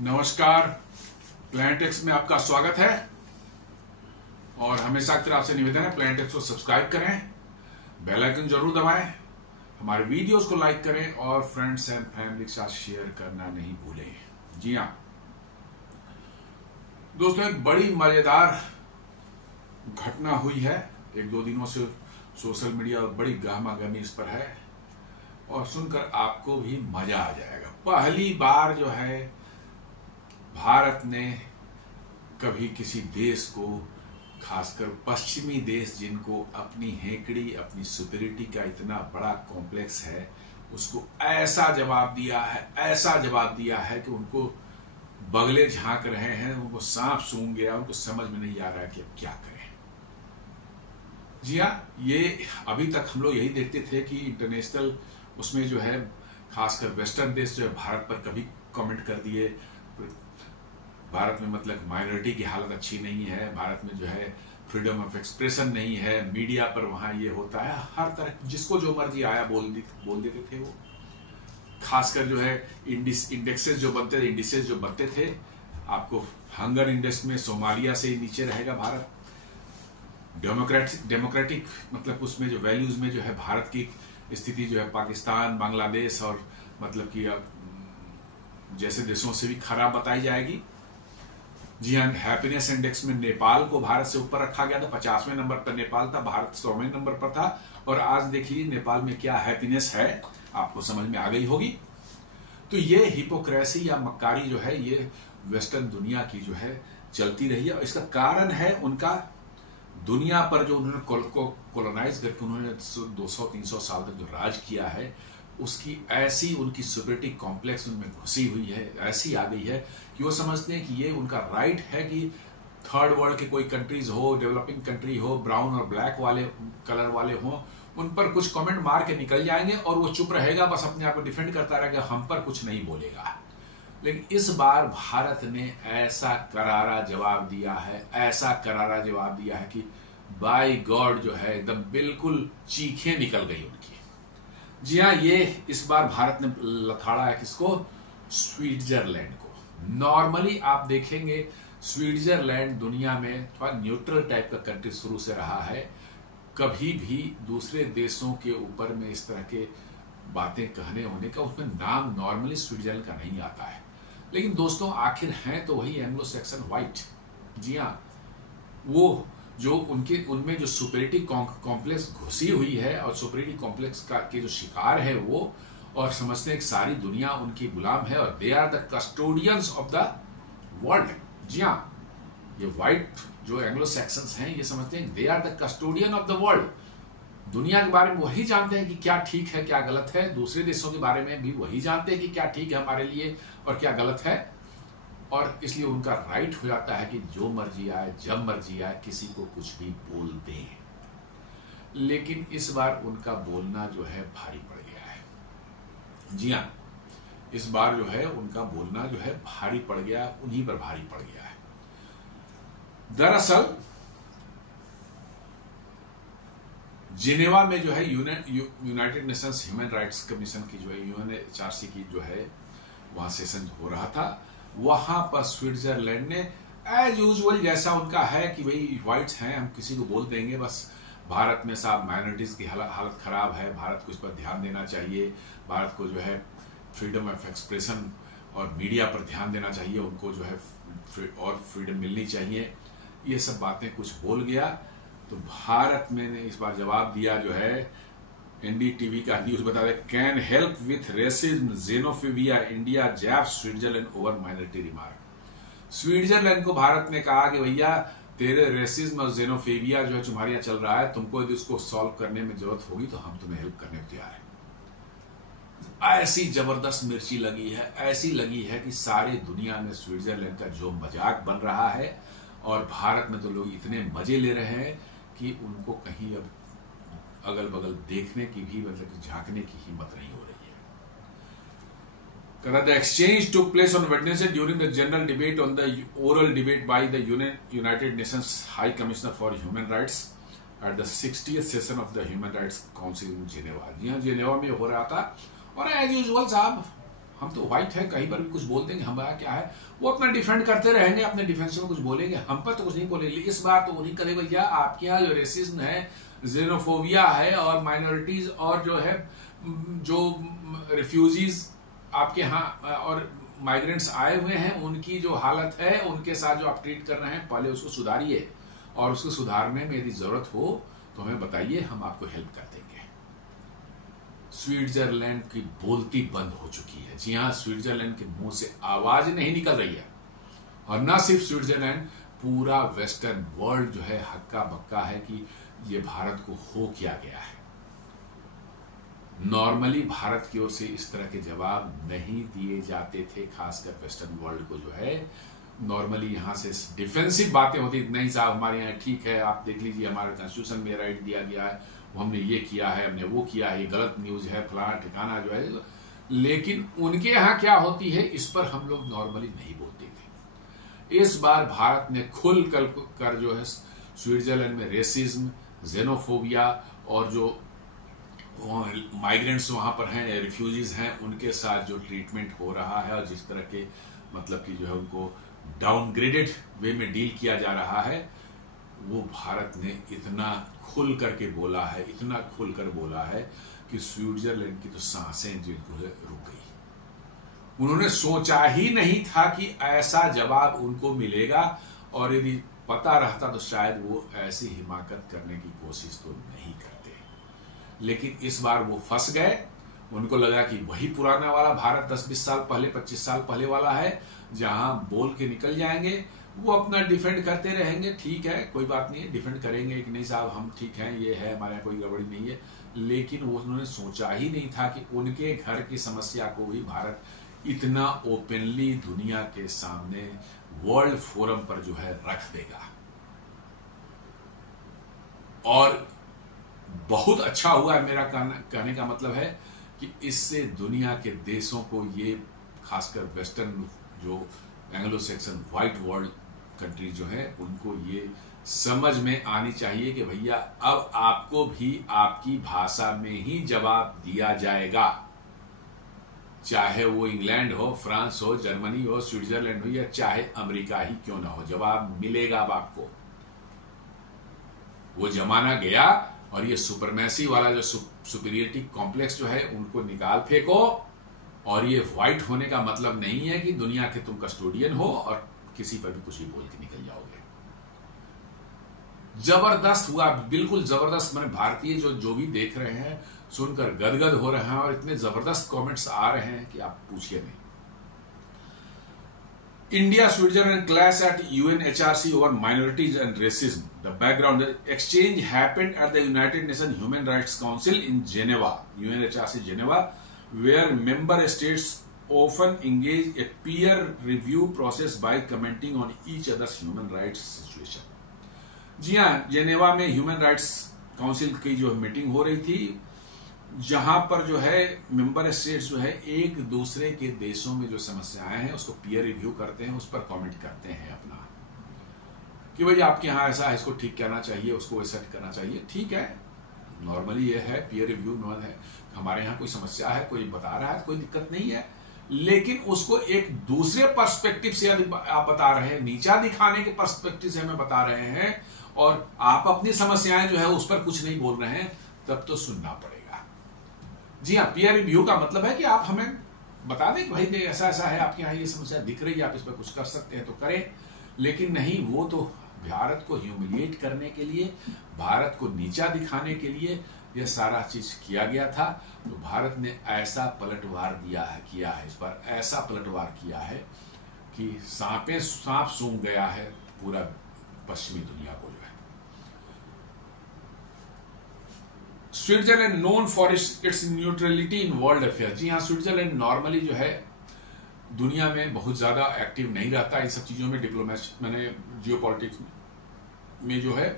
नमस्कार। प्लैनेटेक्स में आपका स्वागत है और हमेशा की तरह आपसे निवेदन है प्लैनेटेक्स को सब्सक्राइब करें, बेल आइकन जरूर दबाएं, हमारे वीडियोस को लाइक करें और फ्रेंड्स एंड फैमिली के साथ शेयर करना नहीं भूलें। जी हाँ दोस्तों, एक बड़ी मजेदार घटना हुई है। एक दो दिनों से सोशल मीडिया और बड़ी गहमागहमी इस पर है और सुनकर आपको भी मजा आ जाएगा। पहली बार जो है भारत ने कभी किसी देश को, खासकर पश्चिमी देश जिनको अपनी हेकड़ी, अपनी सुपीरियरिटी का इतना बड़ा कॉम्प्लेक्स है, उसको ऐसा जवाब दिया है कि उनको बगले झांक रहे हैं, उनको सांप सूंघ गया, उनको समझ में नहीं आ रहा है कि अब क्या करें। जी हाँ, ये अभी तक हम लोग यही देखते थे कि इंटरनेशनल उसमें जो है खासकर वेस्टर्न देश जो है भारत पर कभी कमेंट कर दिए, भारत में मतलब माइनॉरिटी की हालत अच्छी नहीं है, भारत में जो है फ्रीडम ऑफ एक्सप्रेशन नहीं है, मीडिया पर वहां ये होता है, हर तरह जिसको जो मर्जी आया बोल देते थे। वो खासकर जो है इंडेक्सेस जो बनते थे, आपको हंगर इंडेक्स में सोमालिया से नीचे रहेगा भारत। डेमोक्रेटिक मतलब उसमें जो वैल्यूज में जो है भारत की स्थिति जो है पाकिस्तान, बांग्लादेश और मतलब कि जैसे देशों से भी खराब बताई जाएगी। जी हाँ, हैप्पीनेस इंडेक्स में नेपाल को भारत से ऊपर रखा गया था, 50वें नंबर पर नेपाल था, भारत 100वें नंबर पर था। और आज देखिए नेपाल में क्या हैप्पीनेस है, आपको समझ में आ गई होगी। तो ये हिपोक्रेसी या मक्कारी जो है ये वेस्टर्न दुनिया की जो है चलती रही है और इसका कारण है उनका दुनिया पर जो उन्होंने कोलोनाइज करके उन्होंने 200-300 साल तक जो राज किया है, उसकी ऐसी उनकी सुपीरियरिटी कॉम्प्लेक्स उनमें घुसी हुई है, ऐसी आ गई है कि वो समझते हैं कि ये उनका राइट है कि थर्ड वर्ल्ड के कोई कंट्रीज हो, डेवलपिंग कंट्री हो, ब्राउन और ब्लैक वाले कलर वाले हो, उन पर कुछ कमेंट मार के निकल जाएंगे और वो चुप रहेगा, बस अपने आप को डिफेंड करता रहेगा, हम पर कुछ नहीं बोलेगा। लेकिन इस बार भारत ने ऐसा करारा जवाब दिया है कि बाय गॉड जो है एकदम बिल्कुल चीखें निकल गई उनकी। जी हाँ, ये इस बार भारत ने लथाड़ा है किसको? स्विट्जरलैंड को। नॉर्मली आप देखेंगे स्विट्जरलैंड दुनिया में थोड़ा न्यूट्रल टाइप का कंट्री शुरू से रहा है, कभी भी दूसरे देशों के ऊपर में इस तरह के बातें कहने होने का उसमें नाम नॉर्मली स्विट्जरलैंड का नहीं आता है। लेकिन दोस्तों आखिर हैं तो वही एंग्लो सैक्सन व्हाइट। जी हाँ, वो जो उनमें जो सुपीरियरिटी कॉम्प्लेक्स घुसी हुई है और सुपीरियरिटी कॉम्प्लेक्स के जो शिकार है वो, और समझते हैं कि सारी दुनिया उनकी गुलाम है और they are the custodians of the world. जी हाँ, ये व्हाइट जो एंग्लो सैक्सन्स हैं ये समझते हैं they are the custodian of the world. दुनिया के बारे में वही जानते हैं कि क्या ठीक है क्या गलत है, दूसरे देशों के बारे में भी वही जानते हैं कि क्या ठीक है हमारे लिए और क्या गलत है, और इसलिए उनका राइट हो जाता है कि जो मर्जी आए, जब मर्जी आए, किसी को कुछ भी बोल दें। लेकिन इस बार उनका बोलना जो है भारी पड़ गया है। जी हाँ, इस बार जो है उनका बोलना जो है भारी पड़ गया, उन्हीं पर भारी पड़ गया है। दरअसल जिनेवा में जो है United Nations human rights commission की जो है UNHRC की जो है वहां सेशन हो रहा था। वहां पर स्विट्जरलैंड ने एज यूजुअल जैसा उनका है कि भाई व्हाइट्स हैं, हम किसी को बोल देंगे, बस भारत में साहब माइनॉरिटीज की हालत खराब है, भारत को इस पर ध्यान देना चाहिए, भारत को जो है फ्रीडम ऑफ एक्सप्रेशन और मीडिया पर ध्यान देना चाहिए, उनको जो है और फ्रीडम मिलनी चाहिए, ये सब बातें कुछ बोल गया। तो भारत में ने इस बार जवाब दिया जो है, NDTV का न्यूज बता रहे, can help with racism xenophobia India jabs Switzerland over minority remark. Switzerland को भारत ने कहा कि भैया तेरे रेसिज्म और जेनोफोबिया जो है तुम्हारे यहाँ चल रहा है, तुमको यदि उसको सॉल्व करने में जरूरत होगी तो हम तुम्हें हेल्प करने को तैयार है। ऐसी जबरदस्त मिर्ची लगी है, ऐसी लगी है कि सारे दुनिया में स्विट्जरलैंड का जो मजाक बन रहा है और भारत में तो लोग इतने मजे ले रहे हैं कि उनको कहीं अब अगल बगल देखने की भी मतलब झांकने की हिम्मत नहीं हो रही है। The exchange took place on Wednesday during the general debate on the oral debate by the United Nations High Commissioner for Human Rights at the 60th session of the Human Rights Council in Geneva। जी हाँ, Geneva में हो रहा था और as usual साहब हम तो white है, कहीं पर भी कुछ बोल देंगे, हमारा क्या है, वो अपना डिफेंड करते रहेंगे, अपने डिफेंस में कुछ बोलेंगे, हम पर तो कुछ नहीं बोलेंगे। इस बार तो उन्हीं करे भैया, आपके यहाँ जो रेसिज्म है, जेनोफोबिया है, और माइनॉरिटीज और जो है जो रिफ्यूजीज आपके यहाँ और माइग्रेंट्स आए हुए हैं, उनकी जो हालत है, उनके साथ जो आप ट्रीट कर रहे हैं, पहले उसको सुधारिए, और उसको सुधारने में यदि जरूरत हो तो हमें बताइए, हम आपको हेल्प कर देंगे। स्विट्जरलैंड की बोलती बंद हो चुकी है। जी हां, स्विट्जरलैंड के मुंह से आवाज नहीं निकल रही है, और न सिर्फ स्विट्जरलैंड, पूरा वेस्टर्न वर्ल्ड जो है हक्का बक्का है कि ये भारत को हो क्या गया है। नॉर्मली भारत की ओर से इस तरह के जवाब नहीं दिए जाते थे, खासकर वेस्टर्न वर्ल्ड को जो है नॉर्मली यहां से डिफेंसिव बातें होती, नहीं साहब हमारे यहाँ ठीक है, आप देख लीजिए हमारे कॉन्स्टिट्यूशन में राइट दिया गया है, हमने ये किया है, हमने वो किया है, ये गलत न्यूज है, फलाना ठिकाना जो है। लेकिन उनके यहाँ क्या होती है, इस पर हम लोग नॉर्मली नहीं बोलते थे। इस बार भारत ने खुल कर जो है स्विट्जरलैंड में रेसिज्म, जेनोफोबिया और जो माइग्रेंट्स वहां पर हैं, रिफ्यूजीज हैं, उनके साथ जो ट्रीटमेंट हो रहा है, और जिस तरह के मतलब कि जो है उनको डाउनग्रेडेड वे में डील किया जा रहा है, वो भारत ने इतना खुल करके बोला है, इतना खुलकर बोला है कि स्विट्जरलैंड की तो सांसें जो रुक गई। उन्होंने सोचा ही नहीं था कि ऐसा जवाब उनको मिलेगा, और यदि पता रहता तो शायद वो ऐसी हिमाकत करने की कोशिश तो नहीं करते। लेकिन इस बार वो फंस गए। उनको लगा कि वही पुराना वाला भारत 10-20 साल पहले, 25 साल पहले वाला है, जहां बोल के निकल जाएंगे, वो अपना डिफेंड करते रहेंगे। ठीक है, कोई बात नहीं है, डिफेंड करेंगे कि नहीं साहब हम ठीक हैं, ये है, हमारे यहाँ कोई गड़बड़ी नहीं है। लेकिन वो उन्होंने सोचा ही नहीं था कि उनके घर की समस्या को भी भारत इतना ओपनली दुनिया के सामने वर्ल्ड फोरम पर जो है रख देगा। और बहुत अच्छा हुआ है, मेरा कहने का मतलब है कि इससे दुनिया के देशों को, ये खासकर वेस्टर्न जो Anglo section white world country जो है, उनको ये समझ में आनी चाहिए कि भैया अब आपको भी आपकी भाषा में ही जवाब दिया जाएगा, चाहे वो इंग्लैंड हो, फ्रांस हो, जर्मनी हो, स्विट्जरलैंड हो, या चाहे अमेरिका ही क्यों ना हो, जवाब मिलेगा अब आपको। वो जमाना गया, और ये सुपरमेसी वाला जो सुपीरियरिटी कॉम्प्लेक्स जो है, उनको निकाल फेंको। और ये व्हाइट होने का मतलब नहीं है कि दुनिया के तुम कस्टोडियन हो और किसी पर भी कुछ भी बोल के निकल जाओगे। जबरदस्त हुआ, बिल्कुल जबरदस्त। मैंने भारतीय जो भी देख रहे हैं, सुनकर गदगद हो रहे हैं, और इतने जबरदस्त कमेंट्स आ रहे हैं कि आप पूछिए नहीं। India Switzerland clash at UNHRC over minorities and racism. The background: the exchange happened at the United Nations Human Rights Council in Geneva, UNHRC Geneva, where member states often engage a peer review process by commenting on each other's human rights situation. जी हाँ, Geneva में human rights council की जो meeting हो रही थी, जहां पर जो है मेंबर स्टेट्स जो है एक दूसरे के देशों में जो समस्याएं हैं उसको पीयर रिव्यू करते हैं, उस पर कमेंट करते हैं अपना, कि भाई आपके यहाँ ऐसा है, इसको ठीक करना चाहिए, उसको वैसा करना चाहिए। ठीक है, नॉर्मली ये है, पीयर रिव्यू में है, हमारे यहाँ कोई समस्या है, कोई बता रहा है, कोई दिक्कत नहीं है, लेकिन उसको एक दूसरे पर्सपेक्टिव से आप बता रहे हैं, नीचा दिखाने के पर्सपेक्टिव से हमें बता रहे हैं, और आप अपनी समस्याएं जो है उस पर कुछ नहीं बोल रहे हैं, तब तो सुनना पड़ेगा। जी हाँ, पीयर रिव्यू का मतलब है कि आप हमें बता दें कि भाई ऐसा ऐसा है, आपके यहाँ ये समस्या दिख रही है, आप इस पर कुछ कर सकते हैं तो करें। लेकिन नहीं, वो तो भारत को ह्यूमिलिएट करने के लिए, भारत को नीचा दिखाने के लिए यह सारा चीज किया गया था। तो भारत ने ऐसा पलटवार किया है, इस पर ऐसा पलटवार किया है कि सांप सूंघ गया है पूरा पश्चिमी दुनिया को जो है। Switzerland known for its neutrality in world affair. जी हाँ, स्विट्जरलैंड नॉर्मली जो है दुनिया में बहुत ज्यादा एक्टिव नहीं रहता इन सब चीजों में, डिप्लोमेसी मैंने जियोपॉलिटिक्स में जो है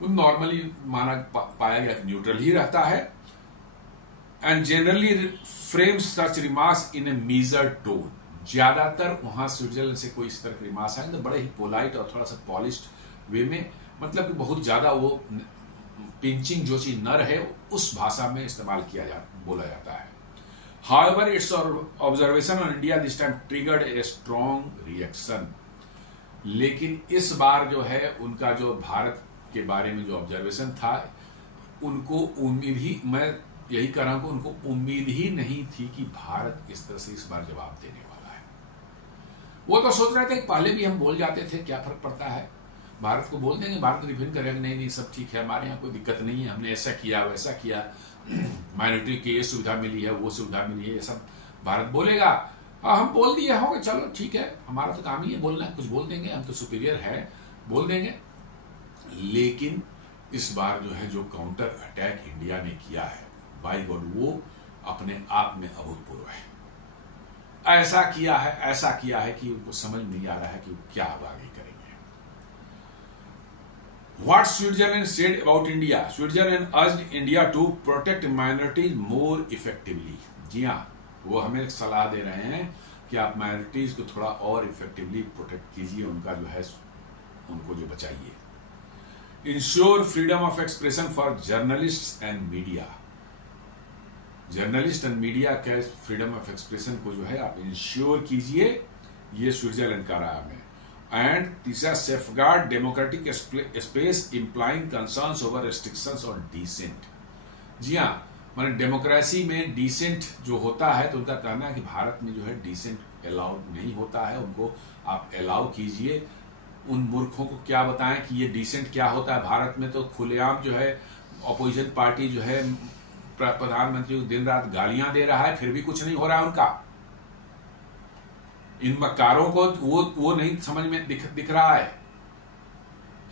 वो नॉर्मली पाया गया न्यूट्रल ही रहता है, and generally frames such remarks in A measured tone. ज्यादातर वहां स्विट्जरलैंड से कोई इस तरह के रिमार्क्स आए तो बड़े ही पोलाइट और थोड़ा सा पॉलिश्ड वे में, मतलब कि बहुत ज्यादा वो पिंचिंग जो चीज न रहे उस भाषा में इस्तेमाल बोला जाता है। However, its observation on India this time triggered a strong reaction. लेकिन इस बार जो है उनका जो भारत के बारे में जो ऑब्जर्वेशन था, उनको उम्मीद ही, मैं यही कह रहा हूं कि उनको उम्मीद ही नहीं थी कि भारत इस तरह से इस बार जवाब देने वाला है। वो तो सोच रहे थे कि पहले भी हम बोल जाते थे, क्या फर्क पड़ता है, भारत को बोल देंगे, भारत रिफिन करेंगे, नहीं नहीं सब ठीक है, हमारे यहाँ कोई दिक्कत नहीं है, हमने ऐसा किया वैसा किया, माइनॉरिटी की ये सुविधा मिली है, वो सुविधा मिली है, ये सब भारत बोलेगा। हम बोल दिए होंगे, चलो ठीक है, हमारा तो काम ही है बोलना, कुछ बोल देंगे, हम तो सुपीरियर है, बोल देंगे। लेकिन इस बार जो है जो काउंटर अटैक इंडिया ने किया है, बाय गॉड, वो अपने आप में अभूतपूर्व है। ऐसा किया है कि उनको समझ नहीं आ रहा है कि क्या आगे करेंगे। What Switzerland said about India? Switzerland urged India to protect minorities more effectively. जी हाँ, वो हमें सलाह दे रहे हैं कि आप माइनॉरिटीज को थोड़ा और इफेक्टिवली प्रोटेक्ट कीजिए, उनका जो है उनको जो बचाइए। Ensure freedom of expression for journalist and media. Journalist and media के फ्रीडम ऑफ एक्सप्रेशन को जो है आप इंश्योर कीजिए, ये स्विट्जरलैंड का रहा है। एंड तीसरा, safeguard democratic space implying concerns over restrictions on dissent. जी हाँ, माने डेमोक्रेसी में डिसेंट जो होता है, तो उनका कहना है कि भारत में जो है डिसेंट अलाउड नहीं होता है, उनको आप अलाउ कीजिए। उन मूर्खों को क्या बताएं कि ये डिसेंट क्या होता है। भारत में तो खुलेआम जो है अपोजिशन पार्टी जो है प्रधानमंत्री को दिन रात गालियां दे रहा है, फिर भी कुछ नहीं हो रहा है उनका। इन मक्कारों को वो नहीं समझ में दिख रहा है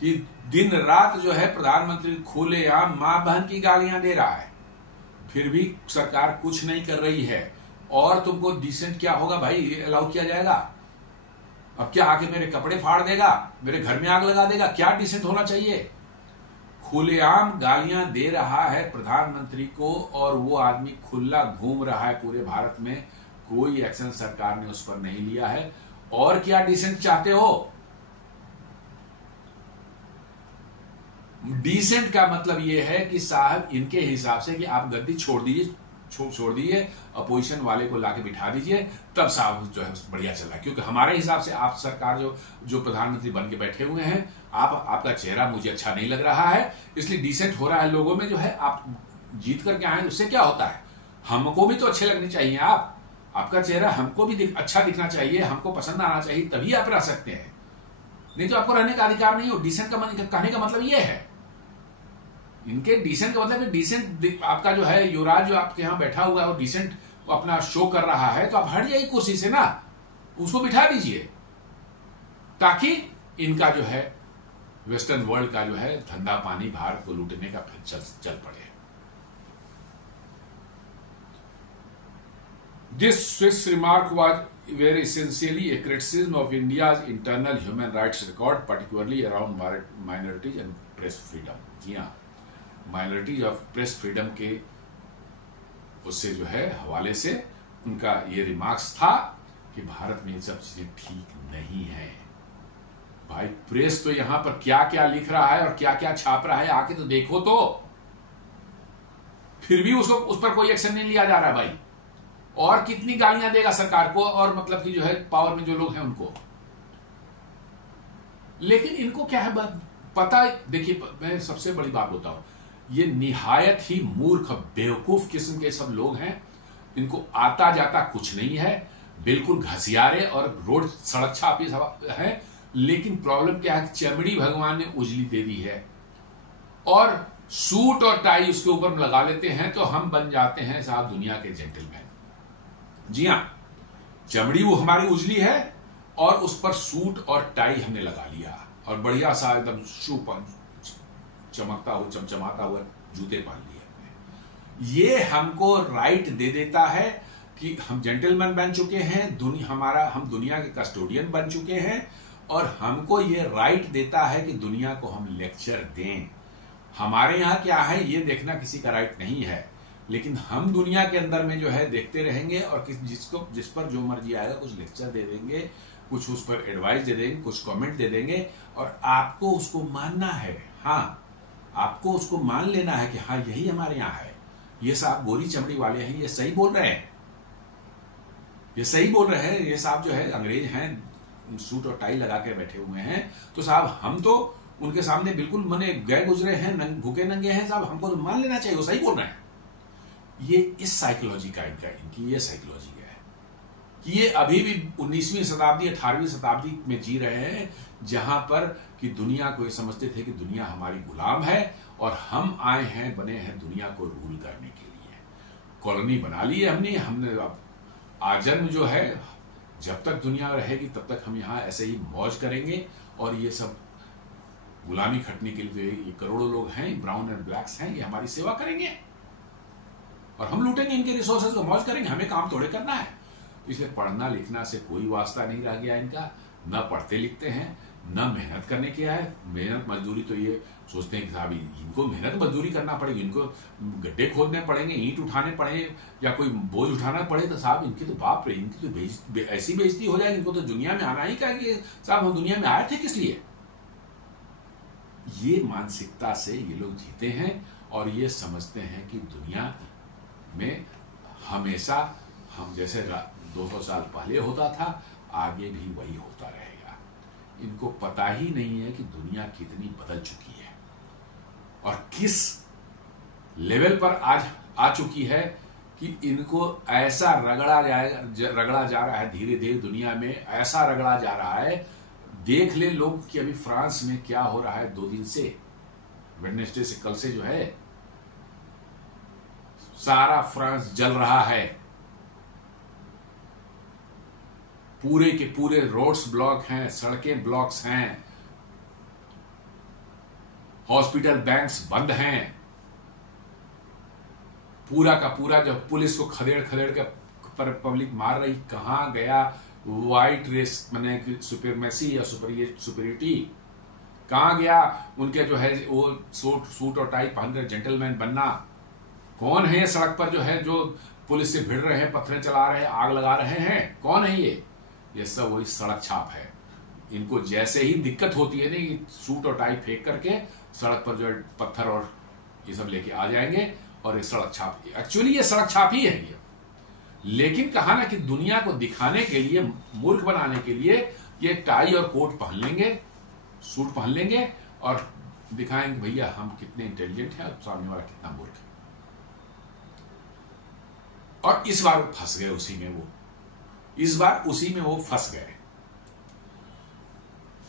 कि दिन रात जो है प्रधानमंत्री खुलेआम मां बहन की गालियां दे रहा है, फिर भी सरकार कुछ नहीं कर रही है। और तुमको डिसेंट क्या होगा भाई, अलाउ किया जाएगा? अब क्या आके मेरे कपड़े फाड़ देगा, मेरे घर में आग लगा देगा? क्या डिसेंट होना चाहिए? खुलेआम गालियां दे रहा है प्रधानमंत्री को और वो आदमी खुला घूम रहा है पूरे भारत में, कोई एक्शन सरकार ने उस पर नहीं लिया है। और क्या डिसेंट चाहते हो? डिसेंट का मतलब यह है कि साहब इनके हिसाब से कि आप गद्दी छोड़ दीजिए, अपोजिशन वाले को लाके बिठा दीजिए, तब साहब जो है बढ़िया चल रहा है। क्योंकि हमारे हिसाब से आप सरकार जो प्रधानमंत्री बन के बैठे हुए हैं, आपका चेहरा मुझे अच्छा नहीं लग रहा है, इसलिए डिसेंट हो रहा है लोगों में जो है। आप जीत करके आए, उससे क्या होता है? हमको भी तो अच्छे लगने चाहिए आपका चेहरा हमको भी अच्छा दिखना चाहिए, हमको पसंद आना चाहिए, तभी आप रह सकते हैं, नहीं तो आपको रहने का अधिकार नहीं हो। डिसेंट का कहने का मतलब यह है, इनके डिसेंट का मतलब डिसेंट आपका जो है युवराज जो आपके यहां बैठा हुआ है वो डिसेंट अपना शो कर रहा है, तो आप हट जाइए कुर्सी से ना, उसको बिठा दीजिए, ताकि इनका जो है वेस्टर्न वर्ल्ड का जो है धंधा पानी भारत को लूटने का फिर चल पड़े। This Swiss remark was very essentially a criticism of India's internal human rights record, particularly around minorities and press freedom. जी हाँ, minorities of press freedom के उससे जो है हवाले से उनका ये रिमार्क्स था कि भारत में ये सब चीजें ठीक नहीं है। भाई प्रेस तो यहां पर क्या क्या लिख रहा है और क्या क्या छाप रहा है, आके तो देखो तो, फिर भी उस पर कोई एक्शन नहीं लिया जा रहा है भाई। और कितनी गालियां देगा सरकार को, और मतलब कि जो है पावर में जो लोग हैं उनको। लेकिन इनको क्या है पता, देखिए मैं सबसे बड़ी बात बताऊं, ये निहायत ही मूर्ख बेवकूफ किस्म के सब लोग हैं, इनको आता जाता कुछ नहीं है, बिल्कुल घसियारे और रोड सड़क छापी है। लेकिन प्रॉब्लम क्या है, चमड़ी भगवान ने उजली दे दी है और सूट और टाई उसके ऊपर लगा लेते हैं, तो हम बन जाते हैं साहब दुनिया के जेंटलमैन। जी हां, चमड़ी वो हमारी उजली है और उस पर सूट और टाई हमने लगा लिया और बढ़िया सा एकदम शू चमकता हुआ चमचमाता हुआ जूते पहन लिए हमने। ये हमको राइट दे देता है कि हम जेंटलमैन बन चुके हैं, हम दुनिया के कस्टोडियन बन चुके हैं, और हमको ये राइट देता है कि दुनिया को हम लेक्चर दें। हमारे यहां क्या है ये देखना किसी का राइट नहीं है, लेकिन हम दुनिया के अंदर में जो है देखते रहेंगे और जिस पर जो मर्जी आएगा कुछ लेक्चर दे देंगे, कुछ उस पर एडवाइस दे देंगे, कुछ कमेंट दे देंगे, और आपको उसको मानना है। हाँ, आपको उसको मान लेना है कि हाँ यही हमारे यहाँ है, ये साहब गोरी चमड़ी वाले हैं, ये सही बोल रहे हैं, ये सही बोल रहे हैं, ये साहब जो है अंग्रेज हैं, सूट और टाई लगा के बैठे हुए हैं, तो साहब हम तो उनके सामने बिल्कुल मने गए गुजरे हैं, भूखे नंगे हैं साहब, हमको तो मान लेना चाहिए, वो सही बोल रहे हैं। ये इस साइकोलॉजी का इनकी ये साइकोलॉजी है कि ये अभी भी 19वीं शताब्दी 18वीं शताब्दी में जी रहे हैं, जहां पर कि दुनिया को ये समझते थे कि दुनिया हमारी गुलाम है और हम आए हैं, बने हैं दुनिया को रूल करने के लिए। कॉलोनी बना ली है हमने अब आजन्म जो है, जब तक दुनिया रहेगी तब तक हम यहाँ ऐसे ही मौज करेंगे, और ये सब गुलामी खटने के लिए ये करोड़ों लोग हैं, ब्राउन एंड ब्लैक्स हैं, ये हमारी सेवा करेंगे और हम लूटेंगे इनके रिसोर्सेज को, मौज करेंगे, हमें काम थोड़े करना है। तो इसलिए पढ़ना लिखना से कोई वास्ता नहीं रह गया इनका, न पढ़ते लिखते हैं, न मेहनत करने की है। मेहनत मजदूरी तो ये सोचते हैं कि साहब इनको मेहनत मजदूरी करना पड़ेगी, इनको गड्ढे खोदने पड़ेंगे, ईंट उठाने पड़े या कोई बोझ उठाना पड़े, तो साहब इनकी तो बाप रे, इनकी तो ऐसी बेइज्जती हो जाएगी, इनको तो दुनिया में आना ही क्या कि साहब हम दुनिया में आए थे किस लिए। ये मानसिकता से ये लोग जीते हैं और ये समझते हैं कि दुनिया में हमेशा हम जैसे 200 साल पहले होता था, आगे भी वही होता रहेगा। इनको पता ही नहीं है कि दुनिया कितनी बदल चुकी है और किस लेवल पर आज आ चुकी है कि इनको ऐसा रगड़ा जा रहा है, धीरे धीरे दुनिया में ऐसा रगड़ा जा रहा है। देख ले लोग कि अभी फ्रांस में क्या हो रहा है 2 दिन से, वेडनेसडे से, कल से जो है सारा फ्रांस जल रहा है, पूरे के पूरे रोड्स ब्लॉक हैं, सड़कें ब्लॉक्स हैं, हॉस्पिटल बैंक्स बंद हैं, पूरा का पूरा जो पुलिस को खदेड़ के पर पब्लिक मार रही, कहां गया व्हाइट रेस माने सुपरमेसी या सुपरियरिटी, कहां गया उनके जो है वो सूट और टाई पहनकर जेंटलमैन बनना। कौन है ये सड़क पर जो है, जो पुलिस से भिड़ रहे हैं, पत्थरें चला रहे हैं, आग लगा रहे हैं, कौन है ये सब वही सड़क छाप है। इनको जैसे ही दिक्कत होती है ना, सूट और टाई फेंक करके सड़क पर जो है पत्थर और ये सब लेके आ जाएंगे और ये सड़क छाप, एक्चुअली ये सड़क छाप ही है ये। लेकिन कहा ना कि दुनिया को दिखाने के लिए, मूर्ख बनाने के लिए ये टाई और कोट पहन लेंगे, सूट पहन लेंगे और दिखाएंगे भैया हम कितने इंटेलिजेंट हैं और सामने वाला कितना मूर्ख है। और इस बार फंस गए उसी में, उसी में वो फंस गए।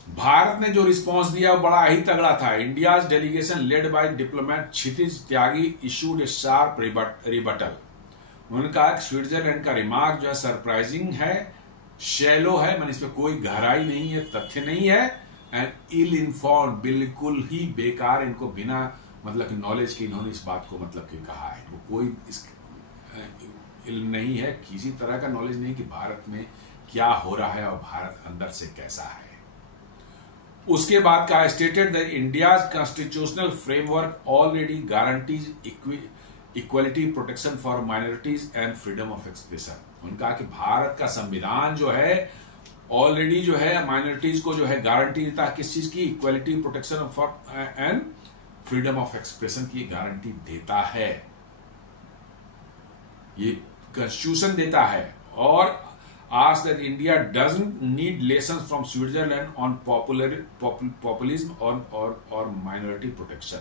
भारत ने जो रिस्पांस दिया वो बड़ा ही तगड़ा था। India's delegation led by diplomat Kshitij Tyagi issued A sharp rebuttal. उन्होंने कहा कि स्विट्जरलैंड का रिमार्क जो है सरप्राइजिंग है, शैलो है, मैंने इसमें कोई गहराई नहीं है, तथ्य नहीं है, एंड इल इन्फॉर्म्ड, बिल्कुल ही बेकार, इनको बिना मतलब कि नॉलेज के इन्होंने इस बात को मतलब कि कहा है। वो कोई इस इल्म नहीं है, किसी तरह का नॉलेज नहीं कि भारत में क्या हो रहा है और भारत अंदर से कैसा है। उसके बाद कहा stated that India's constitutional framework already guarantees equality, protection for minorities and freedom of expression. उनका कि भारत का संविधान जो है ऑलरेडी जो है माइनॉरिटीज को जो है गारंटी देता है, किस चीज की, equality, protection for and freedom of expression की गारंटी देता है, ये कॉन्स्टिट्यूशन देता है। और आज that India doesn't need lessons from Switzerland on populism और minority protection,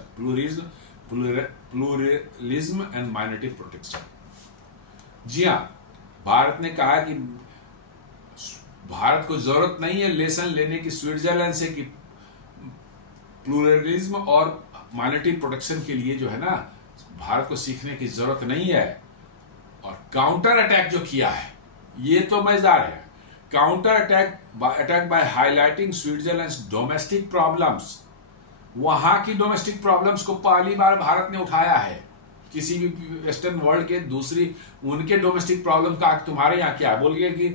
pluralism and minority protection. जी हाँ, भारत ने कहा कि भारत को जरूरत नहीं है लेसन लेने की स्विट्जरलैंड से कि प्लूरलिज्म और माइनॉरिटी प्रोटेक्शन के लिए जो है ना, भारत को सीखने की जरूरत नहीं है। और काउंटर अटैक जो किया है ये तो मजेदार है। Counter attack by highlighting Switzerland's domestic problems, वहां की डोमेस्टिक प्रॉब्लम्स को पहली बार भारत ने उठाया है। किसी भी वेस्टर्न वर्ल्ड के दूसरी उनके डोमेस्टिक प्रॉब्लम का तुम्हारे यहाँ क्या बोल गया कि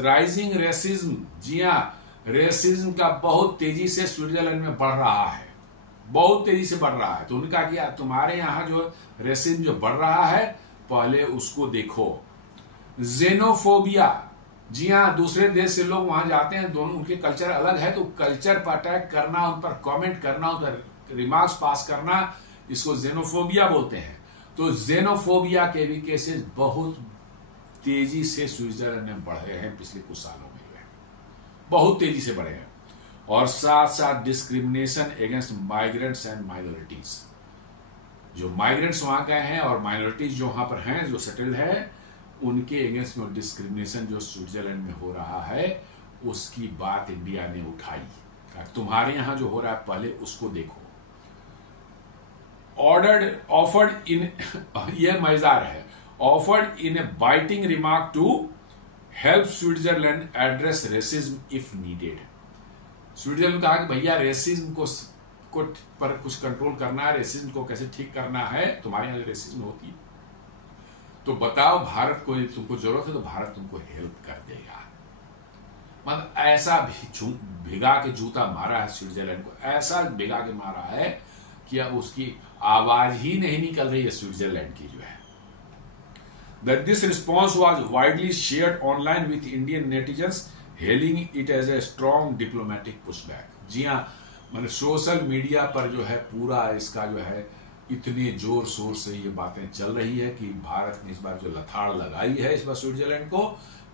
राइजिंग रेसिज्म। जी हाँ, रेसिज्म का बहुत तेजी से स्विट्जरलैंड में बढ़ रहा है, बहुत तेजी से बढ़ रहा है। तो उनका क्या, तुम्हारे यहाँ जो रेसिज्म जो बढ़ रहा है पहले उसको देखो। जेनोफोबिया, जी हाँ, दूसरे देश से लोग वहां जाते हैं, दोनों उनके कल्चर अलग है, तो कल्चर पर अटैक करना, उन पर कमेंट करना, उन पर रिमार्क्स पास करना, इसको जेनोफोबिया बोलते हैं। तो जेनोफोबिया के भी केसेस बहुत तेजी से स्विट्जरलैंड में बढ़े हैं पिछले कुछ सालों में, जो है बहुत तेजी से बढ़े हैं। और साथ साथ discrimination against migrants and minorities, जो माइग्रेंट्स वहां गए हैं और माइनॉरिटीज जो वहां पर हैं, जो सेटल्ड है, उनके अगेंस्ट में डिस्क्रिमिनेशन जो स्विट्जरलैंड में हो रहा है, उसकी बात इंडिया ने उठाई। तुम्हारे यहां जो हो रहा है पहले उसको देखो। ऑफर्ड इन यह मजेदार है, offered in a biting remark to help Switzerland address racism if needed. Switzerland ने कहा कि भैया रेसिज्म को पर कुछ कंट्रोल करना है, रेसिज्म को कैसे ठीक करना है, तुम्हारे यहां रेसिज्म होती है तो बताओ, भारत को तुमको जरूरत है तो भारत तुमको हेल्प कर देगा। मतलब ऐसा भिगा के जूता मारा है स्विट्जरलैंड को, ऐसा भिगा के मारा है कि अब उसकी आवाज ही नहीं निकल रही है स्विट्जरलैंड की, जो है। That this response was widely shared online with Indian netizens, hailing it as a strong diplomatic pushback। जी हाँ, मतलब सोशल मीडिया पर जो है पूरा इसका जो है इतने जोर शोर से ये बातें चल रही है कि भारत ने इस बार जो लथाड़ लगाई है इस बार स्विट्जरलैंड को,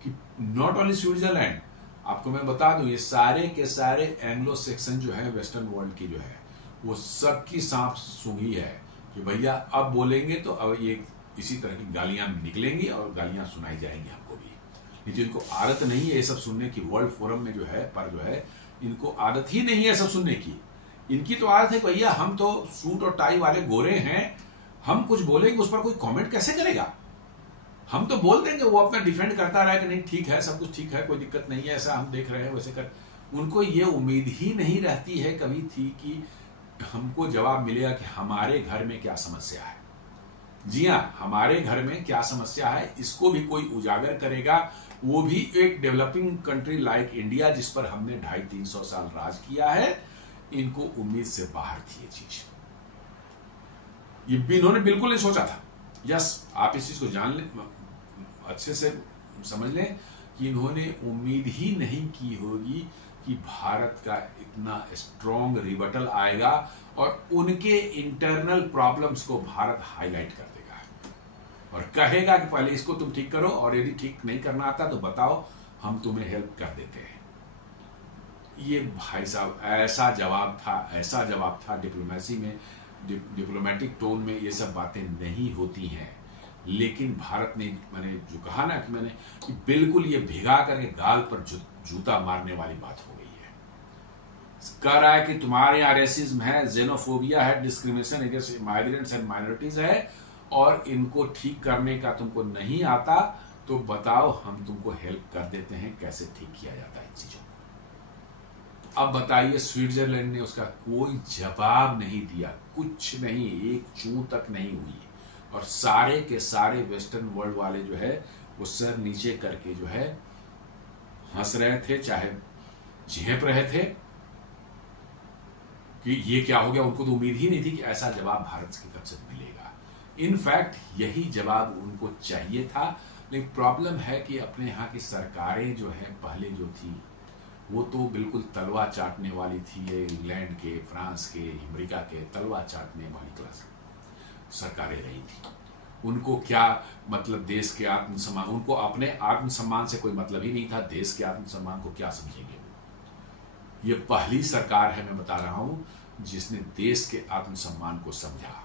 कि नॉट ओनली स्विट्जरलैंड, आपको मैं बता दूं ये सारे के सारे एंग्लो सेक्शन जो है वेस्टर्न वर्ल्ड की जो है वो सबकी सांप सूंघी है कि भैया अब बोलेंगे तो अब ये इसी तरह की गालियां निकलेंगी और गालियां सुनाई जाएंगी हमको भी। नहीं तो इनको आदत नहीं है ये सब सुनने की, वर्ल्ड फोरम में जो है पर जो है इनको आदत ही नहीं है सब सुनने की। इनकी तो आदत है भैया हम तो सूट और टाई वाले गोरे हैं, हम कुछ बोलेंगे उस पर कोई कमेंट कैसे करेगा, हम तो बोल देंगे, वो अपना डिफेंड करता रहा कि नहीं ठीक है, सब कुछ ठीक है, कोई दिक्कत नहीं है, ऐसा हम देख रहे हैं वैसे कर। उनको ये उम्मीद ही नहीं रहती है कभी थी कि हमको जवाब मिलेगा कि हमारे घर में क्या समस्या है। जी हाँ, हमारे घर में क्या समस्या है इसको भी कोई उजागर करेगा, वो भी एक डेवलपिंग कंट्री लाइक इंडिया जिस पर हमने 250-300 साल राज किया है। इनको उम्मीद से बाहर थी ये चीज, ये भी इन्होंने बिल्कुल नहीं सोचा था। यस, आप इस चीज को जान लें, अच्छे से समझ लें कि इन्होंने उम्मीद ही नहीं की होगी कि भारत का इतना स्ट्रॉन्ग रिबटल आएगा और उनके इंटरनल प्रॉब्लम्स को भारत हाईलाइट कर देगा और कहेगा कि पहले इसको तुम ठीक करो और यदि ठीक नहीं करना आता तो बताओ, हम तुम्हें हेल्प कर देते हैं। ये भाई साहब ऐसा जवाब था डिप्लोमेसी में, डिप्लोमेटिक टोन में ये सब बातें नहीं होती हैं। लेकिन भारत ने, मैंने जो कहा ना कि मैंने कि बिल्कुल ये भिगा करके गाल पर जूता मारने वाली बात हो गई है। कह रहा है कि तुम्हारे यहाँ रेसिज्म है, जेनोफोबिया है, discrimination against migrants and minorities है और इनको ठीक करने का तुमको नहीं आता तो बताओ, हम तुमको हेल्प कर देते हैं कैसे ठीक किया जाता है इन चीजों को। अब बताइए, स्विट्जरलैंड ने उसका कोई जवाब नहीं दिया, कुछ नहीं, एक चू तक नहीं हुई और सारे के सारे वेस्टर्न वर्ल्ड वाले जो है वो सर नीचे करके जो है हंस रहे थे, चाहे झेप रहे थे कि ये क्या हो गया। उनको तो उम्मीद ही नहीं थी कि ऐसा जवाब भारत की तरफ से मिलेगा। इनफैक्ट यही जवाब उनको चाहिए था। लेकिन प्रॉब्लम है कि अपने यहाँ की सरकारें जो है पहले जो थी वो तो बिल्कुल तलवार चाटने वाली थी। इंग्लैंड के, फ्रांस के, अमेरिका के तलवार चाटने वाली क्लास सरकारें रही थी। उनको क्या मतलब देश के आत्मसम्मान, उनको अपने आत्मसम्मान से कोई मतलब ही नहीं था, देश के आत्मसम्मान को क्या समझेंगे वो। ये पहली सरकार है, मैं बता रहा हूं, जिसने देश के आत्मसम्मान को समझा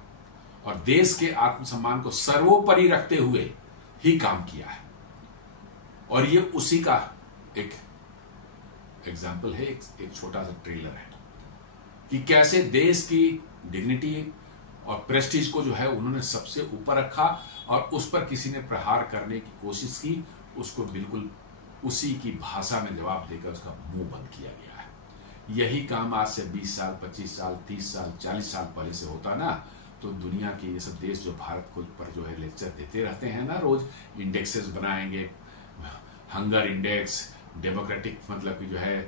और देश के आत्मसम्मान को सर्वोपरि रखते हुए ही काम किया है। और ये उसी का एक एग्जाम्पल है, एक छोटा सा ट्रेलर है कि कैसे देश की डिग्निटी और प्रेस्टीज को जो है उन्होंने सबसे ऊपर रखा और उस पर किसी ने प्रहार करने की कोशिश की, उसको बिल्कुल उसी की भाषा में जवाब देकर उसका मुंह बंद किया गया है। यही काम आज से 20 साल, 25 साल, 30 साल, 40 साल पहले से होता ना, तो दुनिया के ये सब देश जो भारत को पर जो है लेक्चर देते रहते हैं ना, रोज इंडेक्सेस बनाएंगे, हंगर इंडेक्स, डेमोक्रेटिक मतलब कि जो है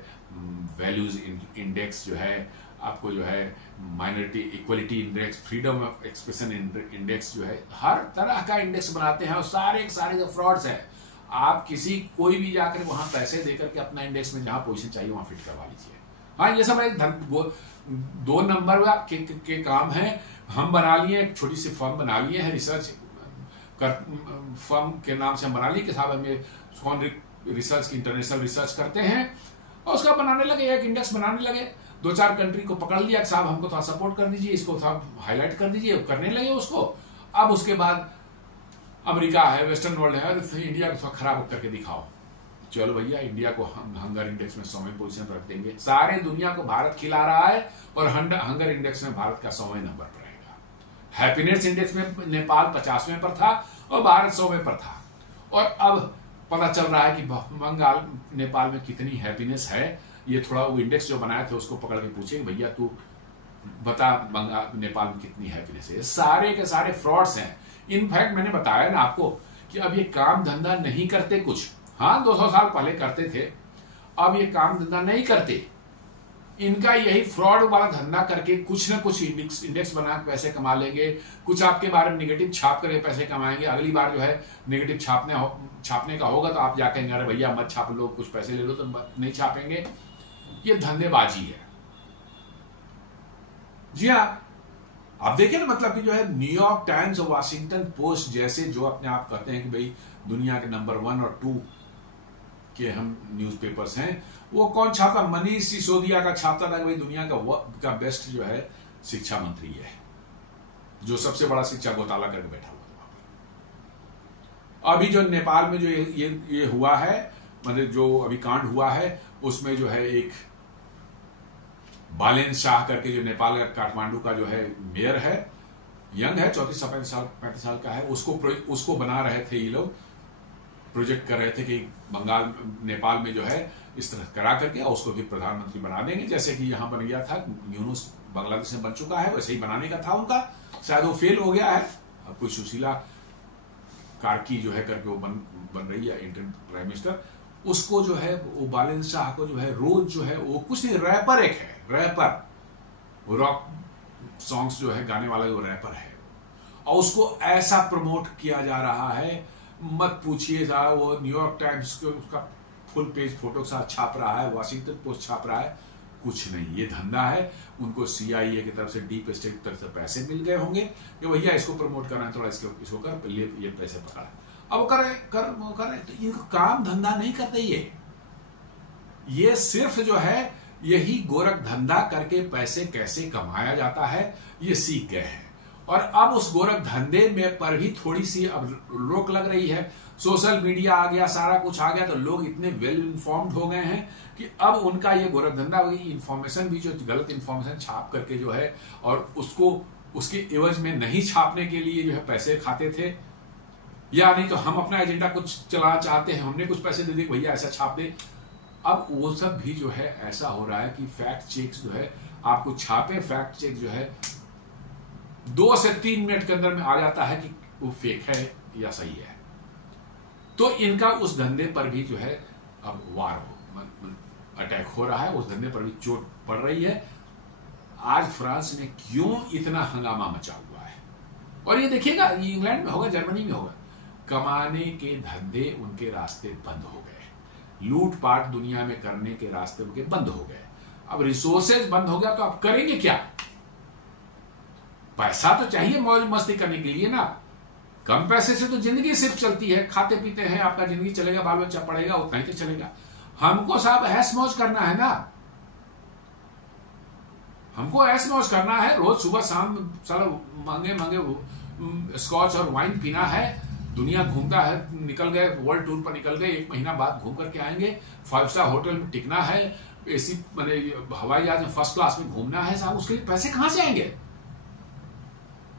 वैल्यूज इंडेक्स जो है, आपको जो है minority equality index, freedom of expression index जो है, हर तरह का इंडेक्स बनाते हैं और सारे जो फ्रॉड्स है, आप कोई भी जाकर वहां पैसे देकर के अपना इंडेक्स में जहां पोजीशन चाहिए वहां फिट करवा लीजिए। हाँ, ये सब एक 2 नंबर के काम है। हम बना लिए, एक छोटी सी फर्म बना लिए है रिसर्च फर्म के नाम से हम बना ली कि साहब हम ये कौन रिसर्च इंटरनेशनल रिसर्च करते हैं, और उसका बनाने लगे, एक इंडेक्स बनाने लगे। 2-4 कंट्री को पकड़ लिया कि साहब हमको थोड़ा सपोर्ट कर दीजिए, इसको थोड़ा हाईलाइट कर दीजिए, करने लगे उसको। अब उसके बाद अमेरिका है, वेस्टर्न वर्ल्ड है, इंडिया को थोड़ा खराब करके दिखाओ। चलो भैया, इंडिया को हम हंगर इंडेक्स में 100वें पोजीशन पर रख देंगे। सारे दुनिया को भारत खिला रहा है और हंगर इंडेक्स में भारत का 100वें नंबर पर रहेगा। हैप्पीनेस इंडेक्स में नेपाल 50वें पर था और भारत 100वें पर था। और अब पता चल रहा है कि बंगाल नेपाल में कितनी हैप्पीनेस है। ये थोड़ा वो इंडेक्स जो बनाए थे उसको पकड़ के पूछे भैया तू बता बंगाल नेपाल में कितनी हैप्पीनेस है। सारे के सारे फ्रॉड्स हैं। इनफैक्ट मैंने बताया ना आपको कि अब ये काम धंधा नहीं करते कुछ। हाँ, 200 साल पहले करते थे, अब ये काम धंधा नहीं करते। इनका यही फ्रॉड वाला धंधा करके कुछ ना कुछ इंडेक्स बना के पैसे कमा लेंगे, कुछ आपके बारे में नेगेटिव छाप करके पैसे कमाएंगे। अगली बार जो है नेगेटिव छापने का होगा तो आप जाके कहेंगे अरे भैया मत छाप लो, कुछ पैसे ले लो, तो नहीं छापेंगे। ये धंधेबाजी है। जी हाँ, आप देखिए ना, मतलब कि जो है न्यूयॉर्क टाइम्स और वाशिंगटन पोस्ट जैसे जो अपने आप कहते हैं कि भाई दुनिया के नंबर 1 और 2 के हम न्यूज़पेपर्स हैं, वो कौन छापता? मनीष सिसोदिया का छापता था कि भाई दुनिया का बेस्ट जो है शिक्षा मंत्री है, जो सबसे बड़ा शिक्षा घोटाला करके बैठा हुआ था। अभी जो नेपाल में जो ये हुआ है, मतलब जो अभी कांड हुआ है, उसमें जो है एक बालेन शाह करके जो नेपाल का काठमांडू का जो है मेयर है, यंग है, 34-35 साल का है, उसको बना रहे थे ये लोग, प्रोजेक्ट कर रहे थे कि नेपाल में जो है इस तरह करा करके और उसको भी प्रधानमंत्री बना देंगे, जैसे कि यहां बन गया था यूनुस बांग्लादेश में बन चुका है, वैसे ही बनाने का था उनका। शायद वो फेल हो गया है। अब कोई सुशीला कार्की जो है करके वो बन रही है इंडियन प्राइम मिनिस्टर। उसको जो है वो बालेन शाह को जो है रोज जो है वो कुछ नहीं, रैपर एक है, रैपर रॉक सॉन्ग्स जो है गाने वाला, वो रैपर है, और उसको ऐसा प्रमोट किया जा रहा है मत पूछिए साहब। वो न्यूयॉर्क टाइम्स उसका फुल पेज फोटो के साथ छाप रहा है, वाशिंगटन पोस्ट छाप रहा है, कुछ नहीं। ये धंधा है। उनको CIA की तरफ से, डीप स्टेट की तरफ से पैसे मिल गए होंगे कि भैया इसको प्रमोट करना है, थोड़ा इसको कर, ये पैसे पकड़ा। अब वो करे तो इनको काम धंधा नहीं करते। ये सिर्फ जो है यही गोरख धंधा करके पैसे कैसे कमाया जाता है ये सीख गए हैं। और अब उस गोरख धंधे में पर भी थोड़ी सी अब रोक लग रही है। सोशल मीडिया आ गया, सारा कुछ आ गया, तो लोग इतने वेल इन्फॉर्म्ड हो गए हैं कि अब उनका ये गोरख धंधा, इंफॉर्मेशन भी जो गलत इंफॉर्मेशन छाप करके जो है, और उसको उसके एवज में नहीं छापने के लिए जो है पैसे खाते थे, या नहीं तो हम अपना एजेंडा कुछ चलाना चाहते हैं, हमने कुछ पैसे दे दिए भैया ऐसा छाप दे। अब वो सब भी जो है ऐसा हो रहा है कि फैक्ट चेक जो है आपको छापे, फैक्ट चेक जो है 2 से 3 मिनट के अंदर में आ जाता है कि वो फेक है या सही है। तो इनका उस धंधे पर भी जो है अब वार अटैक हो रहा है, उस धंधे पर भी चोट पड़ रही है। आज फ्रांस में क्यों इतना हंगामा मचा हुआ है, और ये देखिएगा इंग्लैंड में होगा, जर्मनी में होगा, कमाने के धंधे उनके रास्ते बंद हो गए, लूटपाट दुनिया में करने के रास्ते उनके बंद हो गए। अब रिसोर्सेज बंद हो गया तो आप करेंगे क्या? पैसा तो चाहिए मौज मस्ती करने के लिए ना। कम पैसे से तो जिंदगी सिर्फ चलती है, खाते पीते हैं, आपका जिंदगी चलेगा, बाल बच्चा पढ़ेगा, उतना ही तो चलेगा। हमको साहब ऐश मौज करना है ना, हमको ऐश मौज करना है। रोज सुबह शाम साला महंगे स्कॉच और वाइन पीना है, दुनिया घूमता है, निकल गए वर्ल्ड टूर पर, निकल गए, 1 महीना बाद घूम करके आएंगे, 5 स्टार होटल में टिकना है, एसी मैंने हवाई जहाज में फर्स्ट क्लास में घूमना है साहब। उसके लिए पैसे कहां से आएंगे?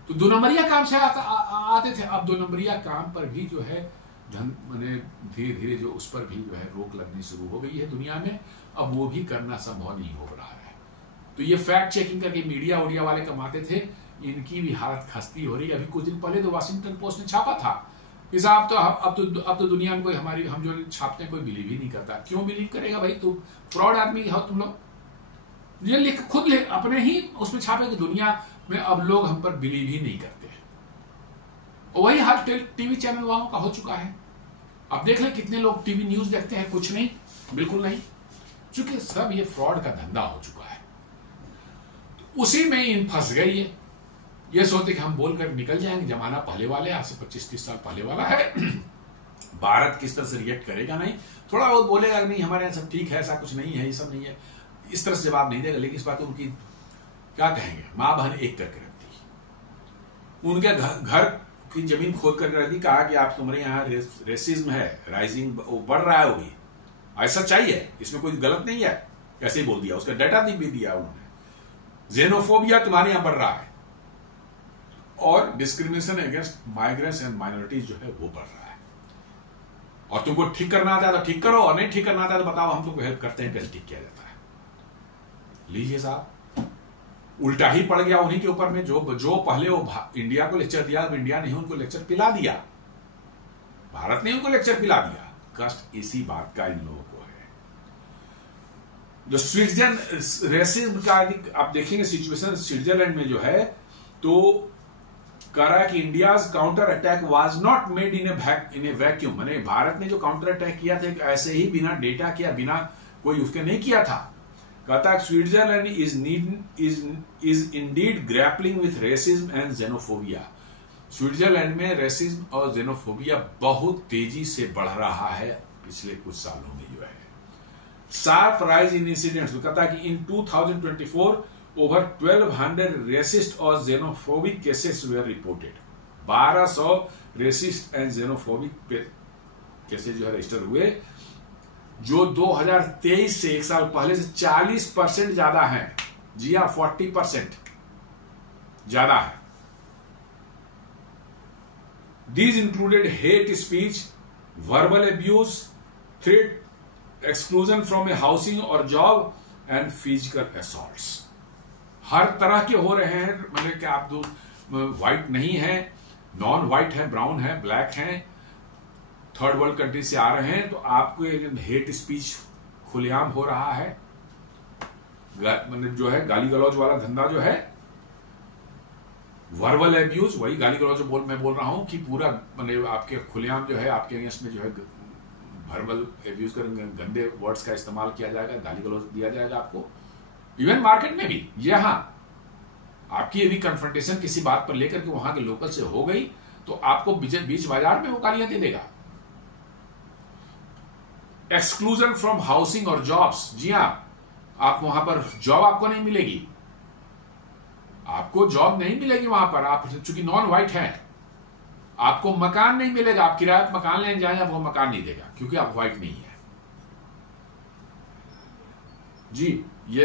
तो 2 नंबरिया काम से आते थे। अब 2 नंबरिया काम पर भी जो है मैंने धीरे धीरे जो उस पर भी जो है रोक लगनी शुरू हो गई है दुनिया में। अब वो भी करना संभव नहीं हो रहा है। तो ये फैक्ट चेकिंग करके मीडिया उडिया वाले कमाते थे, इनकी भी हालत खस्ती हो रही है। अभी कुछ दिन पहले तो वाशिंगटन पोस्ट ने छापा था कि साहब तो अब तो दुनिया में कोई हम जो छापते हैं कोई बिलीव ही नहीं करता। क्यों बिलीव करेगा भाई? तुम फ्रॉड आदमी हो तुम लोग। ये खुद अपने ही उसमें छापे कि दुनिया में अब लोग हम पर बिलीव ही नहीं करते हैं। और वही हाल टीवी चैनल वालों का हो चुका है। अब देख ले कितने लोग टीवी न्यूज देखते हैं? कुछ नहीं, बिल्कुल नहीं, क्योंकि सब ये फ्रॉड का धंधा हो चुका है। तो उसी में इन फंस गई है। ये सोचते कि हम बोलकर निकल जाएंगे, जमाना पहले वाले, आज से 25-30 साल पहले वाला है। भारत किस तरह से रिएक्ट करेगा, नहीं थोड़ा बहुत बोलेगा नहीं हमारे यहाँ सब ठीक है, ऐसा कुछ नहीं है, ये सब नहीं है, इस तरह से जवाब नहीं देगा। लेकिन इस बात उनकी क्या कहेंगे, माँ बहन एक करके रख दी, उनके घर की जमीन खोद करके रख दी, कहा कि आप तुम्हारे यहाँ रेसिज्म है, राइजिंग बढ़ रहा है, होगी ऐसा चाहिए, इसमें कोई गलत नहीं है, कैसे ही बोल दिया, उसका डाटा भी दिया उन्होंने। जेनोफोबिया तुम्हारे यहां बढ़ रहा है और discrimination against migrants and minorities जो है वो बढ़ रहा है, और तुमको ठीक करना आता है तो ठीक करो, और नहीं ठीक करना आता है तो बताओ, हम तुमको हेल्प करते हैं कैसे ठीक किया जाता है। लीजिए साहब, उल्टा ही पड़ गया उन्हीं के ऊपर में, जो पहले वो इंडिया को लेक्चर दिया, इंडिया ने उनको लेक्चर पिला दिया, भारत ने उनको लेक्चर पिला दिया। कष्ट इसी बात का इन लोगों को है। जो स्विट्जरलैंड रेसिज्म का आप देखेंगे सिचुएशन स्विट्जरलैंड में जो है, तो कह रहा है कि India's counter attack was not made in A vacuum, माने भारत ने जो काउंटर अटैक किया था ऐसे ही बिना डेटा किया, बिना कोई उसके नहीं किया था। कहता है Switzerland is Indeed grappling with racism and xenophobia. Switzerland में रेसिज्म और जेनोफोबिया बहुत तेजी से बढ़ रहा है पिछले कुछ सालों में जो है। शार्प राइज इन इंसिडेंट्स, कहता है कि इन 2024 ओवर 1200 रेसिस्ट और xenophobic cases were reported. 1200 racist and xenophobic cases जो है रजिस्टर हुए, जो 2023 से एक साल पहले से 40% ज्यादा है। जी हाँ, 40% ज्यादा है। These included hate speech, verbal abuse, threat, exclusion from a housing or job, and physical assaults. हर तरह के हो रहे हैं, मतलब कि आप व्हाइट नहीं है, नॉन व्हाइट है, ब्राउन है, ब्लैक है, थर्ड वर्ल्ड कंट्री से आ रहे हैं, तो आपको हेट स्पीच खुलेआम हो रहा है, मतलब जो है गाली गलौज वाला धंधा जो है, वर्बल एब्यूज, वही गाली गलौज मैं बोल रहा हूं कि पूरा मतलब आपके खुलेआम जो है आपके अगेंस्ट में जो है वर्बल एब्यूज कर गंदे वर्ड्स का इस्तेमाल किया जाएगा, गाली गलौज दिया जाएगा आपको। इवन मार्केट में भी, यहां आपकी यदि कन्फ्रंटेशन किसी बात पर लेकर के वहां के लोकल से हो गई तो आपको बीच बाजार में वो गालियां दे देगा। एक्सक्लूजन फ्रॉम हाउसिंग और जॉब्स, जी हां, आप वहां पर जॉब आपको नहीं मिलेगी, आपको जॉब नहीं मिलेगी वहां पर, आप चूंकि नॉन व्हाइट हैं, आपको मकान नहीं मिलेगा, आप किराया मकान लेने जाएंगे आपको मकान नहीं देगा क्योंकि आप व्हाइट नहीं है। जी ये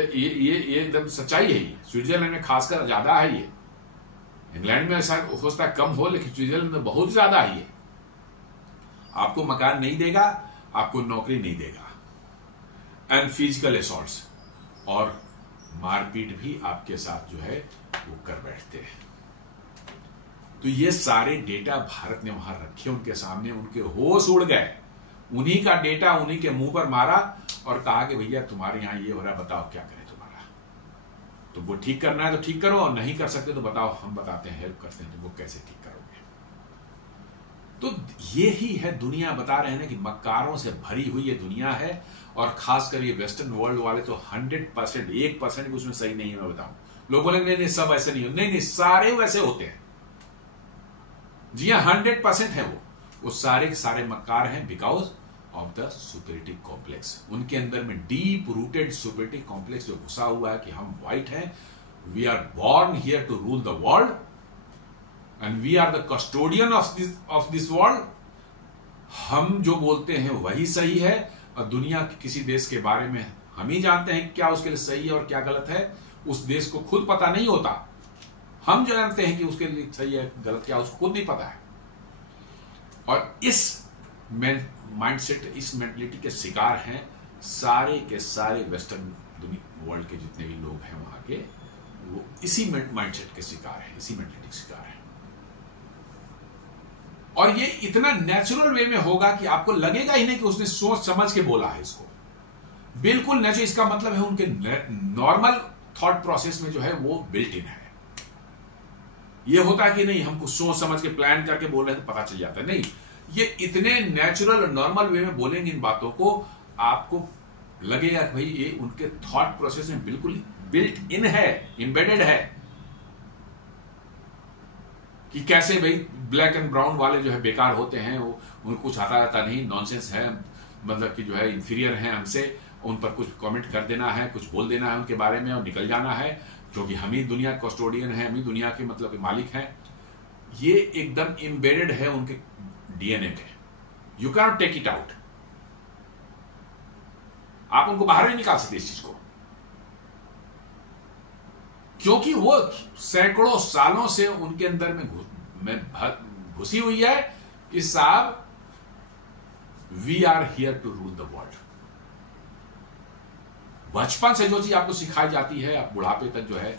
एकदम सच्चाई है। ये स्विट्जरलैंड में खासकर ज्यादा है, ये इंग्लैंड में ऐसा हो सकता है कम हो, लेकिन स्विट्जरलैंड में बहुत ज्यादा है। ये आपको मकान नहीं देगा, आपको नौकरी नहीं देगा। एंड फिजिकल असॉल्ट्स, और मारपीट भी आपके साथ जो है वो कर बैठते हैं। तो ये सारे डेटा भारत ने वहां रखे उनके सामने, उनके होश उड़ गए, उन्हीं का डेटा उन्हीं के मुंह पर मारा और कहा कि भैया तुम्हारे यहां ये हो रहा, बताओ क्या करें तुम्हारा, तुमको ठीक करना है तो ठीक करो, और नहीं कर सकते तो बताओ, हम बताते हैं, हेल्प करते हैं, तुमको कैसे ठीक करोगे। तो ये ही है दुनिया, बता रहे हैं कि मक्कारों से भरी हुई ये दुनिया है, और खासकर ये वेस्टर्न वर्ल्ड वाले तो 100%, 1% भी उसमें सही नहीं है। मैं बताऊं, लोग बोलेंगे नहीं सब ऐसे नहीं, नहीं सारे वैसे होते हैं। जी हाँ, 100% है वो सारे के सारे मक्कार हैं because of the superiority complex. उनके अंदर में डीप रूटेड सुपीरियरिटी कॉम्प्लेक्स जो घुसा हुआ है कि हम व्हाइट हैं, we are born here to rule the world and we are the custodian of this world. हम जो बोलते हैं वही सही है, और दुनिया के किसी देश के बारे में हम ही जानते हैं क्या उसके लिए सही है और क्या गलत है। उस देश को खुद पता नहीं होता, हम जो जानते हैं कि उसके लिए सही है गलत क्या, उसको खुद नहीं पता है। और इस माइंडसेट, इस मेंटलिटी के शिकार हैं सारे के सारे वेस्टर्न वर्ल्ड के जितने भी लोग हैं वहां के, वो इसी माइंडसेट के शिकार हैं, इसी मेंटलिटी के शिकार हैं। और ये इतना नेचुरल वे में होगा कि आपको लगेगा ही नहीं कि उसने सोच समझ के बोला है इसको, बिल्कुल नेचुरल। इसका मतलब है उनके नॉर्मल थॉट प्रोसेस में जो है वो बिल्ट इन है। ये होता है कि नहीं हम कुछ सोच समझ के प्लान करके बोल रहे हैं तो पता चल जाता है, नहीं, ये इतने नेचुरल और नॉर्मल वे में बोलेंगे इन बातों को, आपको लगेगा कि भाई ये उनके थॉट प्रोसेस में बिल्कुल बिल्ट इन है, एम्बेडेड है। कि कैसे भाई ब्लैक एंड ब्राउन वाले जो है बेकार होते हैं, वो उनको कुछ आता जाता नहीं, नॉनसेंस है, मतलब कि जो है इंफीरियर है हमसे, उन पर कुछ कमेंट कर देना है, कुछ बोल देना है उनके बारे में और निकल जाना है, क्योंकि हम ही दुनिया कस्टोडियन है, हम ही दुनिया के मतलब मालिक हैं। ये एकदम एम्बेडेड है उनके डीएनए में, you can not take it out. आप उनको बाहर नहीं निकाल सकते इस चीज को, क्योंकि वो सैकड़ों सालों से उनके अंदर में घुसी हुई है कि साहब we are here to rule the world. बचपन से जो चीज आपको सिखाई जाती है, आप बुढ़ापे तक जो है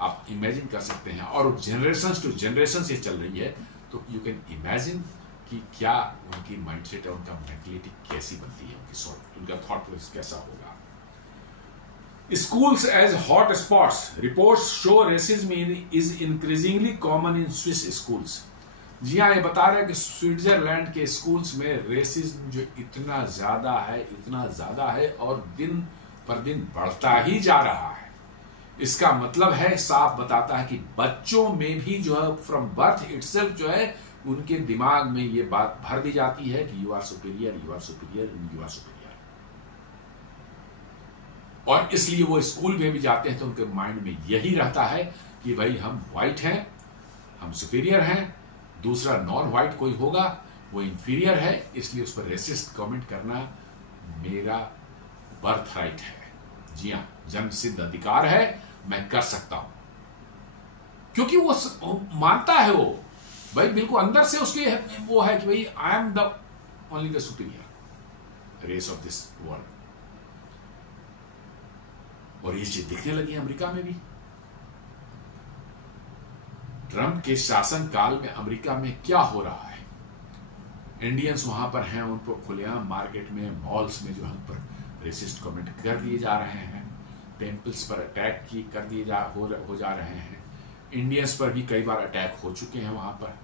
आप इमेजिन कर सकते हैं, और जनरेशन टू जनरेशन से चल रही है, तो यू कैन इमेजिन कि क्या उनकी माइंडसेट है, उनका मेंटलिटी कैसी बनती है, उनका थॉट प्रोसेस कैसा होगा। Schools as hot spots. Reports show racism is increasingly common in Swiss schools. जी हाँ, ये बता रहे हैं कि स्विट्जरलैंड के स्कूल्स में रेसिज्म जो इतना ज्यादा है और दिन पर दिन बढ़ता ही जा रहा है। इसका मतलब है, साफ बताता है कि बच्चों में भी जो है फ्रॉम बर्थ इटसेल्फ जो है उनके दिमाग में ये बात भर दी जाती है कि you are superior, you are superior, you are superior. और इसलिए वो स्कूल में भी जाते हैं तो उनके माइंड में यही रहता है कि भाई हम व्हाइट हैं, हम सुपीरियर हैं, दूसरा नॉन व्हाइट कोई होगा वो इंफीरियर है, इसलिए उस पर रेसिस्ट कमेंट करना मेरा बर्थ राइट है। जी हाँ, जन्म सिद्ध अधिकार है, मैं कर सकता हूं, क्योंकि वो मानता है, वो भाई बिल्कुल अंदर से उसके वो है कि भाई I am the only the superior race of this world. और ये चीज दिखने लगी है अमेरिका में भी। ट्रंप के शासन काल में अमेरिका में क्या हो रहा है, इंडियंस वहां पर हैं, उन पर खुलेआम मार्केट में, मॉल्स में जो है उन पर रेसिस्ट कमेंट कर दिए जा रहे हैं, टेम्पल्स पर अटैक कर दिए हो जा रहे हैं, इंडियंस पर भी कई बार अटैक हो चुके हैं वहां पर।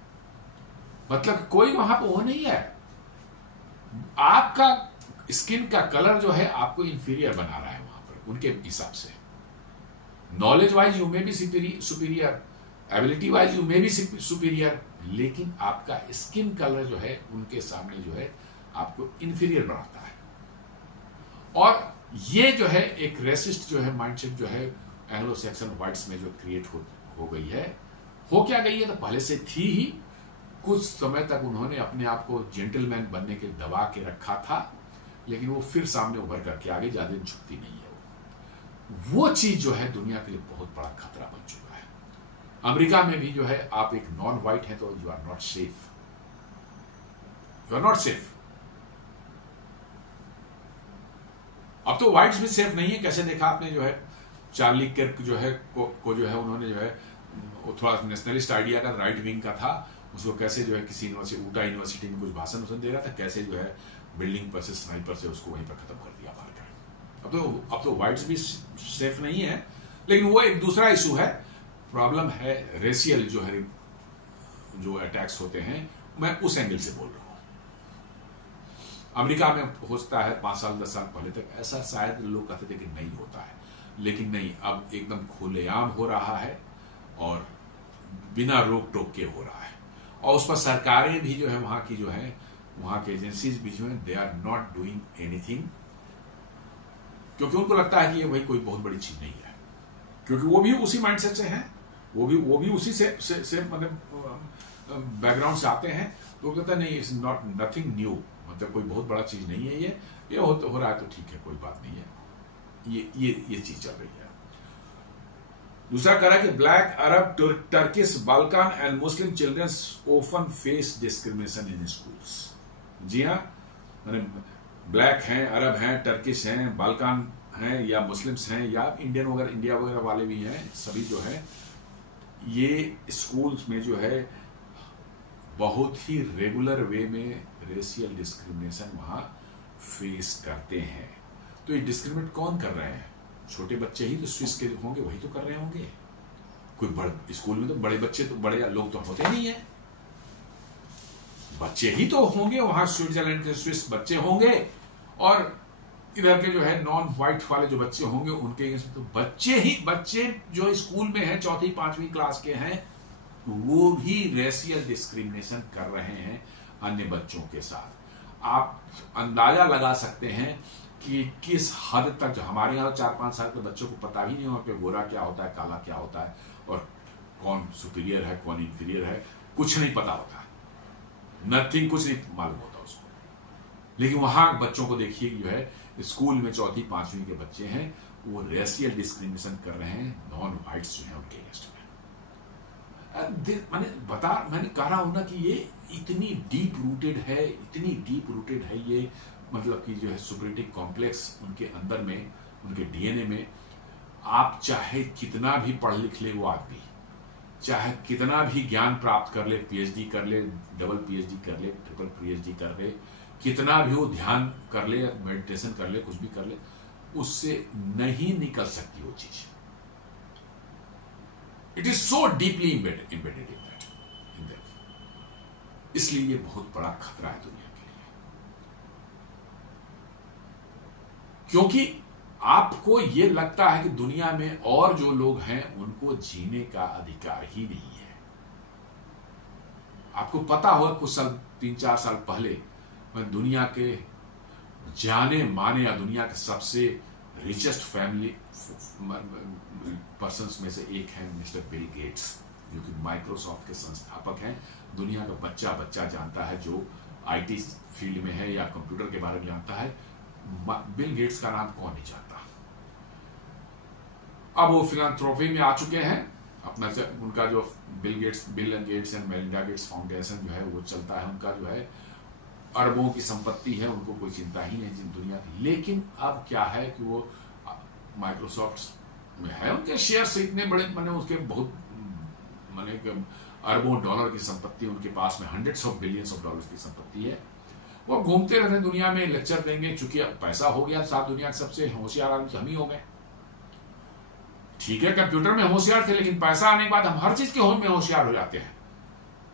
मतलब कोई वहां पर वो नहीं है, आपका स्किन का कलर जो है आपको इंफीरियर बना रहा है वहां पर उनके हिसाब से। नॉलेज वाइज यू में भी सुपीरियर, एबिलिटी वाइज यू में भी सुपीरियर, लेकिन आपका स्किन कलर जो है उनके सामने जो है आपको इंफीरियर बनाता है। और ये जो है एक रेसिस्ट जो है माइंडसेट जो है एंग्लो सैक्सन व्हाइट्स में जो क्रिएट हो गई है, हो क्या गई है तो पहले से थी ही। कुछ समय तक उन्होंने अपने आप को जेंटलमैन बनने के दबा के रखा था, लेकिन वो फिर सामने उभर करके आगे ज्यादा झुकती नहीं है। वो चीज जो है दुनिया के लिए बहुत बड़ा खतरा बन चुका है। अमेरिका में भी जो है आप एक नॉन व्हाइट है तो you are not safe, you are not safe. अब तो व्हाइट्स भी सेफ नहीं है। कैसे देखा आपने जो है चार्ली किर्क जो है को जो है उन्होंने जो है वो थोड़ा नेशनलिस्ट आइडिया का, राइट विंग का था, उसको कैसे जो है किसी यूनिवर्सिटी, ऊटा यूनिवर्सिटी में कुछ भाषण दे रहा था, कैसे जो है बिल्डिंग पर से स्नाइपर से उसको वहीं पर खत्म कर दिया मार कर। अब तो व्हाइट्स भी सेफ नहीं है, लेकिन वो एक दूसरा इशू है। प्रॉब्लम है रेशियल जो है जो अटैक्स होते हैं, मैं उस एंगल से बोल रहा हूं। अमेरिका में होता है 5 साल 10 साल पहले तक ऐसा शायद लोग कहते थे कि नहीं होता है, लेकिन नहीं, अब एकदम खुलेआम हो रहा है और बिना रोक टोक के हो रहा है। और उस पर सरकारें भी जो है वहां की जो है वहां के एजेंसीज भी जो है they are not doing anything, क्योंकि उनको लगता है कि ये भाई कोई बहुत बड़ी चीज नहीं है, क्योंकि वो भी उसी माइंडसेट से हैं, वो भी उसी से मतलब बैकग्राउंड से आते हैं। तो कहता है नहीं, इट्स नॉट नथिंग न्यू, मतलब कोई बहुत बड़ा चीज नहीं है, ये हो रहा है तो ठीक है, कोई बात नहीं है, ये चीज चल रही है। दूसरा कह रहा है कि black, Arab, Turkish, Balkan and Muslim childrens often face discrimination in schools. जी हाँ, मैंने ब्लैक हैं, अरब हैं, टर्किश हैं, बाल्कान हैं या मुस्लिम्स हैं या इंडियन वगैरह, इंडिया वगैरह वाले भी हैं, सभी जो है ये स्कूल्स में जो है बहुत ही रेगुलर वे में रेशियल डिस्क्रिमिनेशन वहां फेस करते हैं। तो ये डिस्क्रिमिनेट कौन कर रहे हैं? छोटे बच्चे ही तो स्विस के होंगे, वही तो कर रहे होंगे। कोई बड़े स्कूल में तो बड़े बच्चे तो बड़े लोग तो होते नहीं है, बच्चे ही तो होंगे वहां, स्विट्जरलैंड के स्विस बच्चे होंगे, और इधर के जो है नॉन व्हाइट वाले जो बच्चे होंगे उनके तो बच्चे जो स्कूल में हैं 4th 5वीं क्लास के हैं, वो भी रेशियल डिस्क्रिमिनेशन कर रहे हैं अन्य बच्चों के साथ। आप अंदाजा लगा सकते हैं कि किस हद तक, जो हमारे यहाँ 4-5 साल के बच्चों को पता ही नहीं होगा कि गोरा क्या होता है, काला क्या होता है, और कौन सुपीरियर है कौन इंफीरियर है, कुछ नहीं पता होता, नथिंग, कुछ नहीं मालूम होता उसको। लेकिन वहां बच्चों को देखिए, जो है स्कूल में 4वीं 5वीं के बच्चे हैं, वो रेशियल डिस्क्रिमिनेशन कर रहे हैं नॉन व्हाइट्स जो है उनके अगेंस्ट में। मैंने कह रहा हूं ना कि ये इतनी डीप रूटेड है, इतनी डीप रूटेड है ये, मतलब कि जो है सुपरिटी कॉम्प्लेक्स उनके अंदर में, उनके डीएनए में। आप चाहे कितना भी पढ़ लिख ले वो आदमी, चाहे कितना भी ज्ञान प्राप्त कर ले, पीएचडी कर ले, डबल पीएचडी कर ले, ट्रिपल पीएचडी कर ले, कितना भी वो ध्यान कर ले, मेडिटेशन कर ले, कुछ भी कर ले, उससे नहीं निकल सकती वो चीज। It is so deeply embedded in that. इसलिए ये बहुत बड़ा खतरा है दुनिया के लिए, क्योंकि आपको ये लगता है कि दुनिया में और जो लोग हैं उनको जीने का अधिकार ही नहीं है। आपको पता होगा कुछ साल, 3-4 साल पहले, मैं दुनिया के जाने माने या दुनिया के सबसे रिचेस्ट फैमिली पर्सन्स में से एक है मिस्टर बिल गेट्स, जो कि माइक्रोसॉफ्ट के संस्थापक हैं। दुनिया का बच्चा बच्चा जानता है जो आईटी फील्ड में है या कंप्यूटर के बारे में जानता है, बिल गेट्स का नाम कौन नहीं जानता। अब वो फिलैंथ्रोपी में आ चुके हैं, अपना उनका जो Bill Gates and Melinda Gates foundation जो है वो चलता है, उनका जो है अरबों की संपत्ति है, उनको कोई चिंता ही नहीं दुनिया की। लेकिन अब क्या है कि वो माइक्रोसॉफ्ट में है, उनके शेयर इतने बड़े, मैंने उसके बहुत अरबों डॉलर की संपत्ति उनके पास में, hundreds of billions of dollar की संपत्ति है। वो घूमते रहते दुनिया में, लेक्चर देंगे, चूंकि पैसा हो गया, साथ दुनिया के सबसे होशियार आदमी हम ही हो गए। ठीक है, कंप्यूटर में होशियार थे, लेकिन पैसा आने के बाद हम हर चीज के में होशियार हो जाते हैं।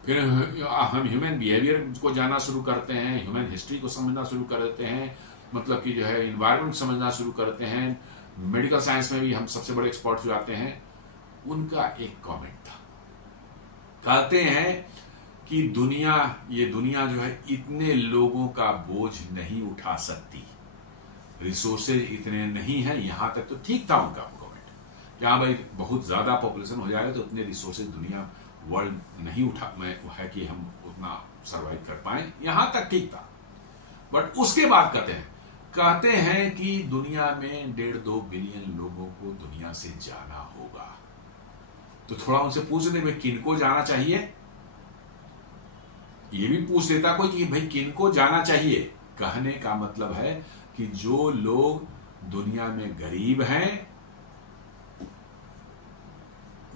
फिर हम ह्यूमन बिहेवियर को जानना शुरू करते हैं, ह्यूमन हिस्ट्री को समझना शुरू कर देते हैं, मतलब कि जो है इन्वायरमेंट समझना शुरू करते हैं, मेडिकल साइंस में भी हम सबसे बड़े एक्सपर्ट हो जाते हैं। उनका एक कमेंट था, कहते हैं कि ये दुनिया जो है इतने लोगों का बोझ नहीं उठा सकती, रिसोर्सेज इतने नहीं है। यहां तक तो ठीक था उनका कमेंट, क्या भाई बहुत ज्यादा पॉपुलेशन हो जाएगा तो उतने रिसोर्सेज दुनिया वर्ल्ड नहीं उठा में है कि हम उतना सरवाइव कर पाए, यहां तक ठीक था। बट उसके बाद कहते हैं कि दुनिया में 1.5-2 बिलियन लोगों को दुनिया से जाना होगा। तो थोड़ा उनसे पूछ लेते भाई किनको जाना चाहिए, ये भी पूछ लेता कोई कि भाई किनको जाना चाहिए। कहने का मतलब है कि जो लोग दुनिया में गरीब हैं,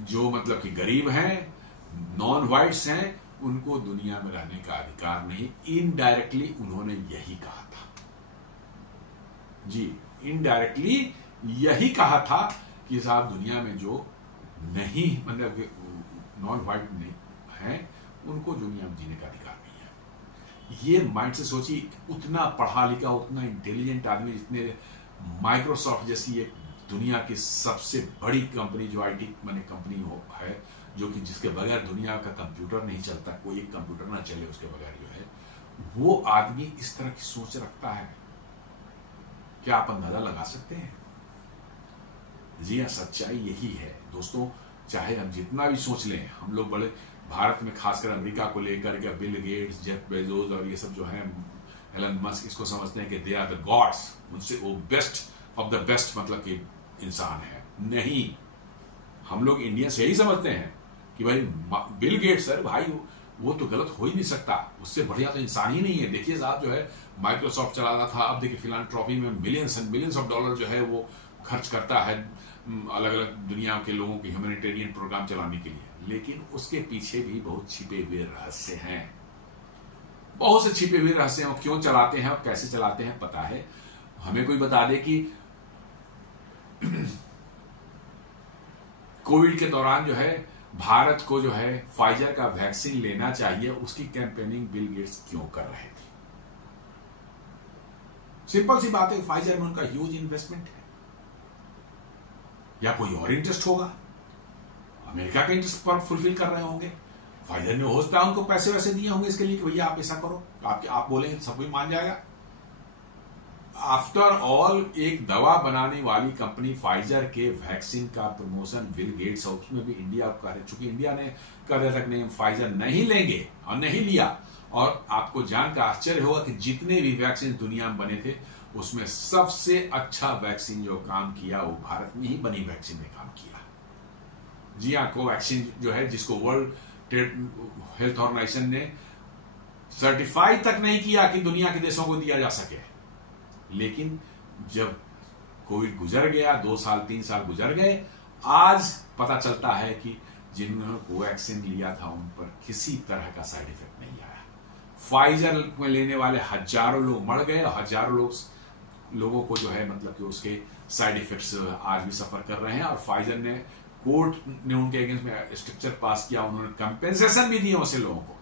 जो मतलब कि गरीब हैं, नॉन व्हाइट्स हैं, उनको दुनिया में रहने का अधिकार नहीं। इनडायरेक्टली उन्होंने यही कहा था जी, इनडायरेक्टली यही कहा था कि साहब दुनिया में जो नहीं, मतलब नॉन व्हाइट नहीं है, उनको दुनिया में जीने का अधिकार नहीं है। ये माइंड से सोचिए, उतना पढ़ा लिखा, उतना इंटेलिजेंट आदमी, जितने माइक्रोसॉफ्ट जैसी एक दुनिया की सबसे बड़ी कंपनी जो आईटी कंपनी है, जो कि जिसके बगैर दुनिया का कंप्यूटर नहीं चलता, कोई एक कंप्यूटर ना चले उसके बगैर जो है, वो आदमी इस तरह की सोच रखता है। क्या आप अंदाजा लगा सकते हैं? जी हाँ, सच्चाई यही है दोस्तों। चाहे हम जितना भी सोच लें, हम लोग बड़े भारत में खासकर अमेरिका को लेकर के बिल गेट्स, जेफ बेजोस और ये सब जो है, एलन मस्क, इसको समझते हैं कि दे आर द गॉड्स, उनसे वो बेस्ट ऑफ द बेस्ट मतलब कि इंसान है। नहीं, हम लोग इंडियंस यही समझते हैं कि भाई बिल गेट्स है भाई, वो तो गलत हो ही नहीं सकता, उससे बढ़िया तो इंसान ही नहीं है। देखिए साहब जो है माइक्रोसॉफ्ट चलाता था, अब देखिए फिलैंथ्रोपी में millions and millions of dollar जो है वो खर्च करता है अलग अलग दुनिया के लोगों के ह्यूमैनिटेरियन प्रोग्राम चलाने के लिए। लेकिन उसके पीछे भी बहुत छिपे हुए रहस्य हैं, बहुत से छिपे हुए रहस्य हैं। क्यों चलाते हैं और कैसे चलाते हैं पता है? हमें कोई बता दे कि कोविड के दौरान जो है भारत को जो है फाइजर का वैक्सीन लेना चाहिए, उसकी कैंपेनिंग बिल गेट्स क्यों कर रहे थे? सिंपल सी बात है, फाइजर में उनका ह्यूज इन्वेस्टमेंट है, या कोई और इंटरेस्ट होगा, अमेरिका का इंटरेस्ट पर फुलफिल कर रहे होंगे। फाइजर ने हो सकता है उनको पैसे वैसे दिए होंगे इसके लिए कि भैया आप ऐसा करो, आप बोलेंगे सब कोई मान जाएगा। आफ्टर ऑल एक दवा बनाने वाली कंपनी फाइजर के वैक्सीन का प्रमोशन बिल गेट्स और उसमें भी इंडिया कर रहे, चूंकि इंडिया ने कर तक नहीं फाइजर नहीं लेंगे और नहीं लिया। और आपको जानकर आश्चर्य होगा कि जितने भी वैक्सीन दुनिया में बने थे उसमें सबसे अच्छा वैक्सीन जो काम किया वो भारत में ही बनी वैक्सीन ने काम किया। जी हाँ, कोवैक्सीन जो है जिसको वर्ल्ड ट्रेड हेल्थ ऑर्गेनाइजेशन ने सर्टिफाई तक नहीं किया कि दुनिया के देशों को दिया जा सके, लेकिन जब कोविड गुजर गया, 2 साल 3 साल गुजर गए, आज पता चलता है कि जिन्होंने कोवैक्सीन लिया था उन पर किसी तरह का साइड इफेक्ट नहीं आया। फाइजर में लेने वाले हजारों लोग मर गए और हजारों लोगों को जो है मतलब कि उसके साइड इफेक्ट्स आज भी सफर कर रहे हैं। और फाइजर ने कोर्ट ने उनके अगेंस्ट में स्ट्रक्चर पास किया, उन्होंने कंपेंसेशन भी दिए उसे लोगों को,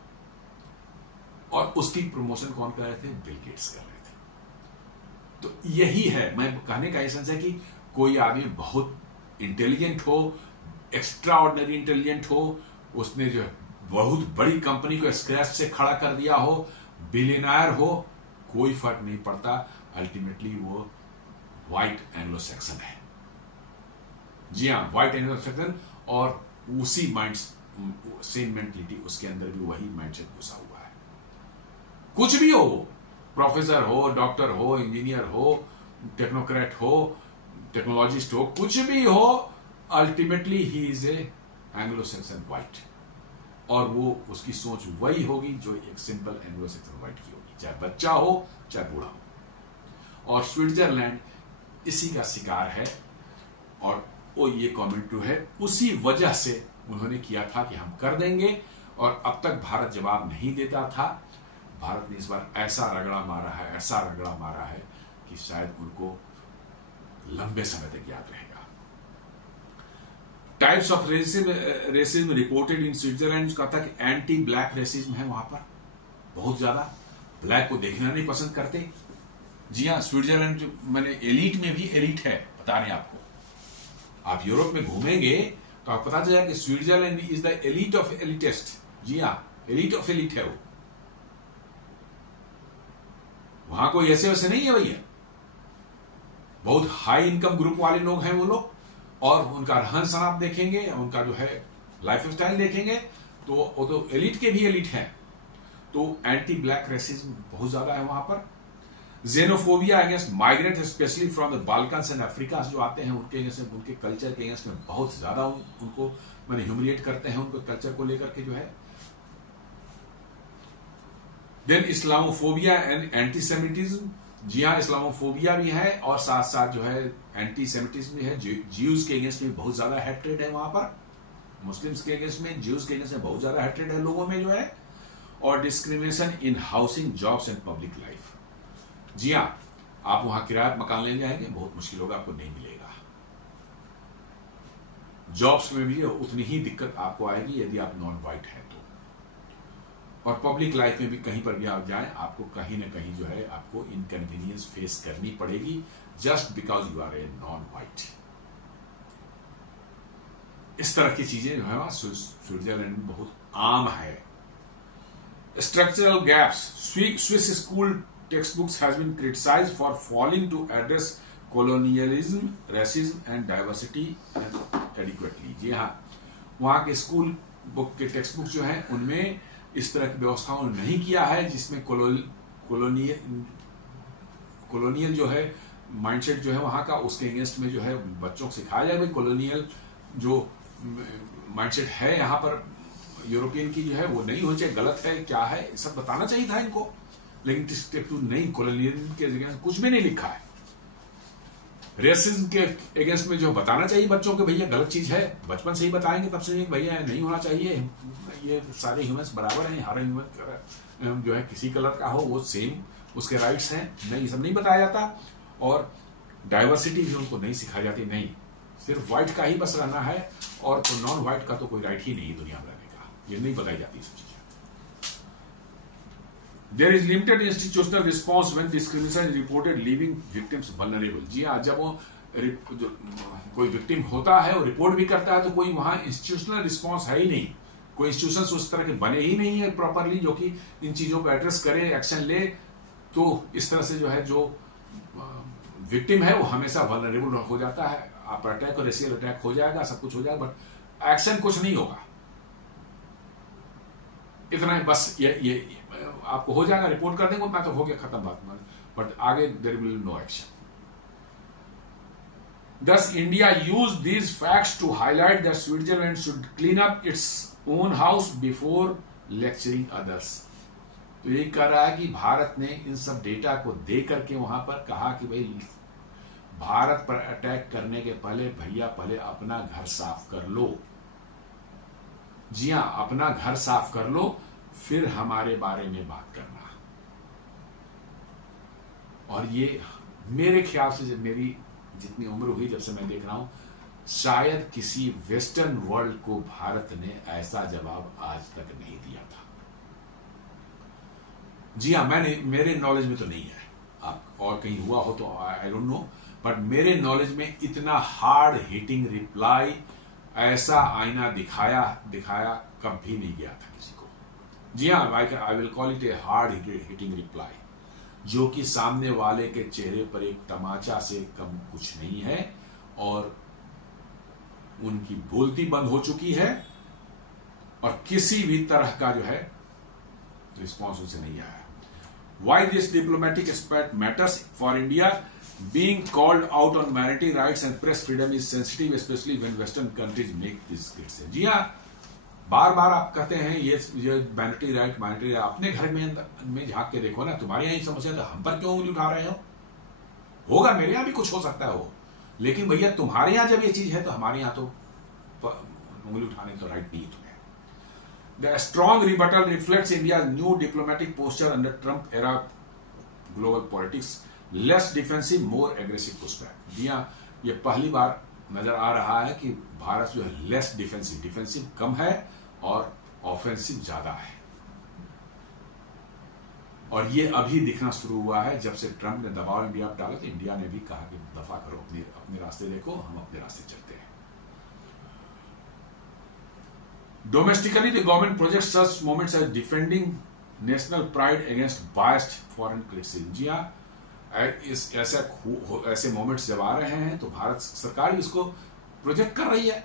और उसकी प्रमोशन कौन कर रहे थे? बिल गेट्स कर रहे थे। तो यही है, मैं कहने का एसेंस है कि कोई आदमी बहुत इंटेलिजेंट हो, एक्स्ट्रा ऑर्डिनरी इंटेलिजेंट हो, उसने जो बहुत बड़ी कंपनी को स्क्रैच से खड़ा कर दिया हो, बिलियनर हो, कोई फर्क नहीं पड़ता, अल्टीमेटली वो व्हाइट एंग्लो सैक्सन है। जी हाँ, व्हाइट एंग्लो सैक्सन, और उसी माइंड सेम मेंटलिटी उसके अंदर भी वही माइंडसेट घुसा हुआ है। कुछ भी हो, प्रोफेसर हो, डॉक्टर हो, इंजीनियर हो, टेक्नोक्रेट हो, टेक्नोलॉजिस्ट हो, कुछ भी हो, ultimately he is a Anglo Saxon white, और वो उसकी सोच वही होगी जो एक सिंपल एंग्लो सैक्सन व्हाइट की होगी, चाहे बच्चा हो चाहे बूढ़ा हो। और स्विट्जरलैंड इसी का शिकार है, और वो ये कमेंट है उसी वजह से उन्होंने किया था कि हम कर देंगे, और अब तक भारत जवाब नहीं देता था। भारत ने इस बार ऐसा रगड़ा मारा है, ऐसा रगड़ा मारा है कि शायद उनको लंबे समय तक याद रहेगा। Types of racism reported in Switzerland, कहता कि एंटी ब्लैक रेसिज्म है वहां पर, बहुत ज्यादा ब्लैक को देखना नहीं पसंद करते। जी हाँ, स्विट्जरलैंड जो मैंने एलीट में भी एलीट है, बता रहे हैं आपको। आप यूरोप में घूमेंगे तो आपको पता चलेगा कि Switzerland is the elite of elitest. जी हाँ, एलीट ऑफ एलीट है वो, वहां कोई ऐसे वैसे नहीं है भैया, बहुत हाई इनकम ग्रुप वाले लोग हैं वो लोग, और उनका रहन सहन आप देखेंगे, उनका जो है लाइफ स्टाइल देखेंगे तो वो तो एलिट के भी एलिट हैं। तो एंटी ब्लैक रेसिज्म बहुत ज्यादा है वहां पर। Xenophobia against migrant specially from the Balkans and Africa जो आते हैं उनके अगेंस्ट, उनके कल्चर के अगेंस्ट में बहुत ज्यादा उनको मैंने ह्यूमिलिएट करते हैं, उनको कल्चर को लेकर के जो है। देन इस्लामोफोबिया एंड एंटीसेमिटिज्म, जी हाँ, इस्लामोफोबिया भी है और साथ साथ जो है एंटीसेमिटिज्म भी है। ज्यूज के अगेंस्ट में बहुत ज्यादा हेट्रेड है वहां पर, मुस्लिम्स के अगेंस्ट में, ज्यूज के अगेंस्ट में बहुत ज्यादा हेट्रेड है लोगों में जो है। और discrimination in housing, jobs and public life. जी हाँ, आप वहां किराया मकान लेने जाएंगे बहुत मुश्किल होगा, आपको नहीं मिलेगा। जॉब्स में भी उतनी ही दिक्कत आपको आएगी यदि आप नॉन व्हाइट है तो। और पब्लिक लाइफ में भी कहीं पर भी आप जाएं, आपको कहीं ना कहीं जो है आपको इनकन्वीनियंस फेस करनी पड़ेगी, just because you are a non white. इस तरह की चीजें जो है स्विट्जरलैंड में बहुत आम है। Structural gaps, Swiss school textbooks has been criticized for failing to address colonialism, racism and diversity adequately। जी हाँ, वहां के स्कूल बुक के टेक्स्ट बुक जो हैं उनमें इस तरह की व्यवस्थाओं ने नहीं किया है जिसमें कॉलोनियल जो है माइंडसेट जो है वहां का, उसके अगेंस्ट में जो है बच्चों को सिखाया जाए भाई कॉलोनियल जो माइंडसेट है यहाँ पर यूरोपियन की जो है वो नहीं होनी चाहिए, गलत है, क्या है, सब बताना चाहिए था इनको। लेकिन नहीं, कॉलोनियलिज्म के अगेंस्ट कुछ भी नहीं लिखा है। रेसिज्म के अगेंस्ट में जो बताना चाहिए बच्चों को भैया गलत चीज है, बचपन से ही बताएंगे तब से भैया नहीं होना चाहिए, ये सारे ह्यूमंस बराबर हैं, हर ह्यूमन जो है किसी कलर का हो वो सेम उसके राइट्स हैं, नहीं ये सब नहीं बताया जाता। और डाइवर्सिटी भी उनको नहीं सिखाई जाती, नहीं सिर्फ व्हाइट का ही बस रहना है और तो नॉन व्हाइट का तो कोई राइट ही नहीं दुनिया में रहने का, ये नहीं बताई जाती सब चीजें। There is limited institutional response when discrimination is reported, leaving victims vulnerable। जी हाँ, जब वो कोई विक्टिम होता है और रिपोर्ट भी करता है तो कोई वहां इंस्टीट्यूशनल रिस्पॉन्स है ही नहीं, कोई इंस्टीट्यूशन उस तरह के बने ही नहीं है प्रॉपरली जो कि इन चीजों को एड्रेस करे, एक्शन ले। तो इस तरह से जो है जो विक्टिम है वो हमेशा वल्नरेबल हो जाता है। आप अटैक और रेशियल अटैक हो जाएगा, सब कुछ हो जाएगा, बट एक्शन कुछ नहीं होगा। इतना ही बस ये आपको हो जाएगा, रिपोर्ट कर देंगे, उतना तो हो गया, खत्म बात, बट आगे there will no action. Thus, India used these facts to highlight that Switzerland should clean up its own house before lecturing others. तो ये कह रहा है कि भारत ने इन सब डेटा को दे करके वहां पर कहा कि भाई भारत पर अटैक करने के पहले भैया पहले अपना घर साफ कर लो। जी हां, अपना घर साफ कर लो, फिर हमारे बारे में बात करना। और ये मेरे ख्याल से जब मेरी जितनी उम्र हुई, जब से मैं देख रहा हूं, शायद किसी वेस्टर्न वर्ल्ड को भारत ने ऐसा जवाब आज तक नहीं दिया था। जी हां, मेरे नॉलेज में तो नहीं है, आप और कहीं हुआ हो तो आई डोंट नो, बट मेरे नॉलेज में इतना हार्ड हिटिंग रिप्लाई, ऐसा आईना दिखाया कभी नहीं गया था किसी को। जी हां, I will call it a hard hitting reply, जो कि सामने वाले के चेहरे पर एक तमाचा से कम कुछ नहीं है, और उनकी बोलती बंद हो चुकी है, और किसी भी तरह का जो है रिस्पॉन्स उनसे नहीं आया। Why this diplomatic aspect matters for India? Being called out on minority rights and press freedom is sensitive, especially when Western countries make this criticism. जी हाँ, बार बार आप कहते हैं ये माइनॉरिटी राइट, अपने घर में झांक के देखो ना, तुम्हारे यहाँ ही समस्या तो हम पर क्यों उंगली उठा रहे हो? होगा, मेरे यहाँ भी कुछ हो सकता है हो, लेकिन भैया तुम्हारे यहाँ जब ये चीज है तो हमारे यहाँ तो उंगली उठाने का राइट नहीं है तुम्हें। The strong rebuttal reflects India's new diplomatic posture under Trump era global politics, less defensive, more aggressive pushback. जी हाँ, ये पहली बार नजर आ रहा है कि भारत जो है लेस डिफेंसिव कम है और ऑफेंसिव ज्यादा है। और ये अभी दिखना शुरू हुआ है जब से ट्रंप ने दबाव इंडिया पर डाला, तो इंडिया ने भी कहा कि दफा करो, अपने रास्ते देखो, हम अपने रास्ते चलते हैं। Domestically, the government projects such moments as defending national pride against biased foreign criticism. जी हाँ, ऐसे मोमेंट्स जब आ रहे हैं तो भारत सरकार भी इसको प्रोजेक्ट कर रही है।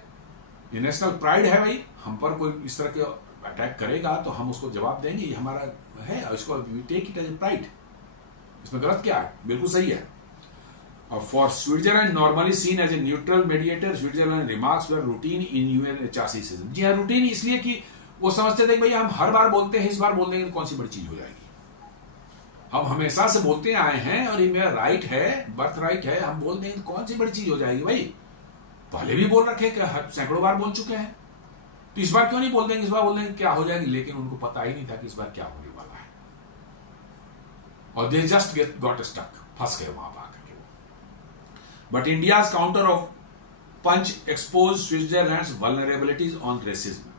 ये नेशनल प्राइड है भाई, हम पर कोई इस तरह के अटैक करेगा तो हम उसको जवाब देंगे, ये हमारा है, और इसको take it as a pride. इसमें गलत क्या है? बिल्कुल सही है। For Switzerland, normally seen as a neutral mediator, Switzerland remarks were routine in UNHRC system. जी हाँ, रूटीन इसलिए कि वो समझते थे कि भैया हम हर बार बोलते हैं, इस बार बोल देंगे तो कौन सी बड़ी चीज हो जाएगी। हम हमेशा से बोलते आए हैं और ये मेरा राइट है, बर्थ राइट है, हम बोल देंगे तो कौन सी बड़ी चीज हो जाएगी भाई। पहले भी बोल रखे, सैकड़ों बार बोल चुके हैं, तो इस बार क्यों नहीं बोल देंगे, इस बार बोल देंगे क्या हो जाएगी। लेकिन उनको पता ही नहीं था कि इस बार क्या होने वाला है, और दे जस्ट गॉट स्टक, फंस गए वहां पर। But India's counter of punch exposed Switzerland's vulnerabilities on racism.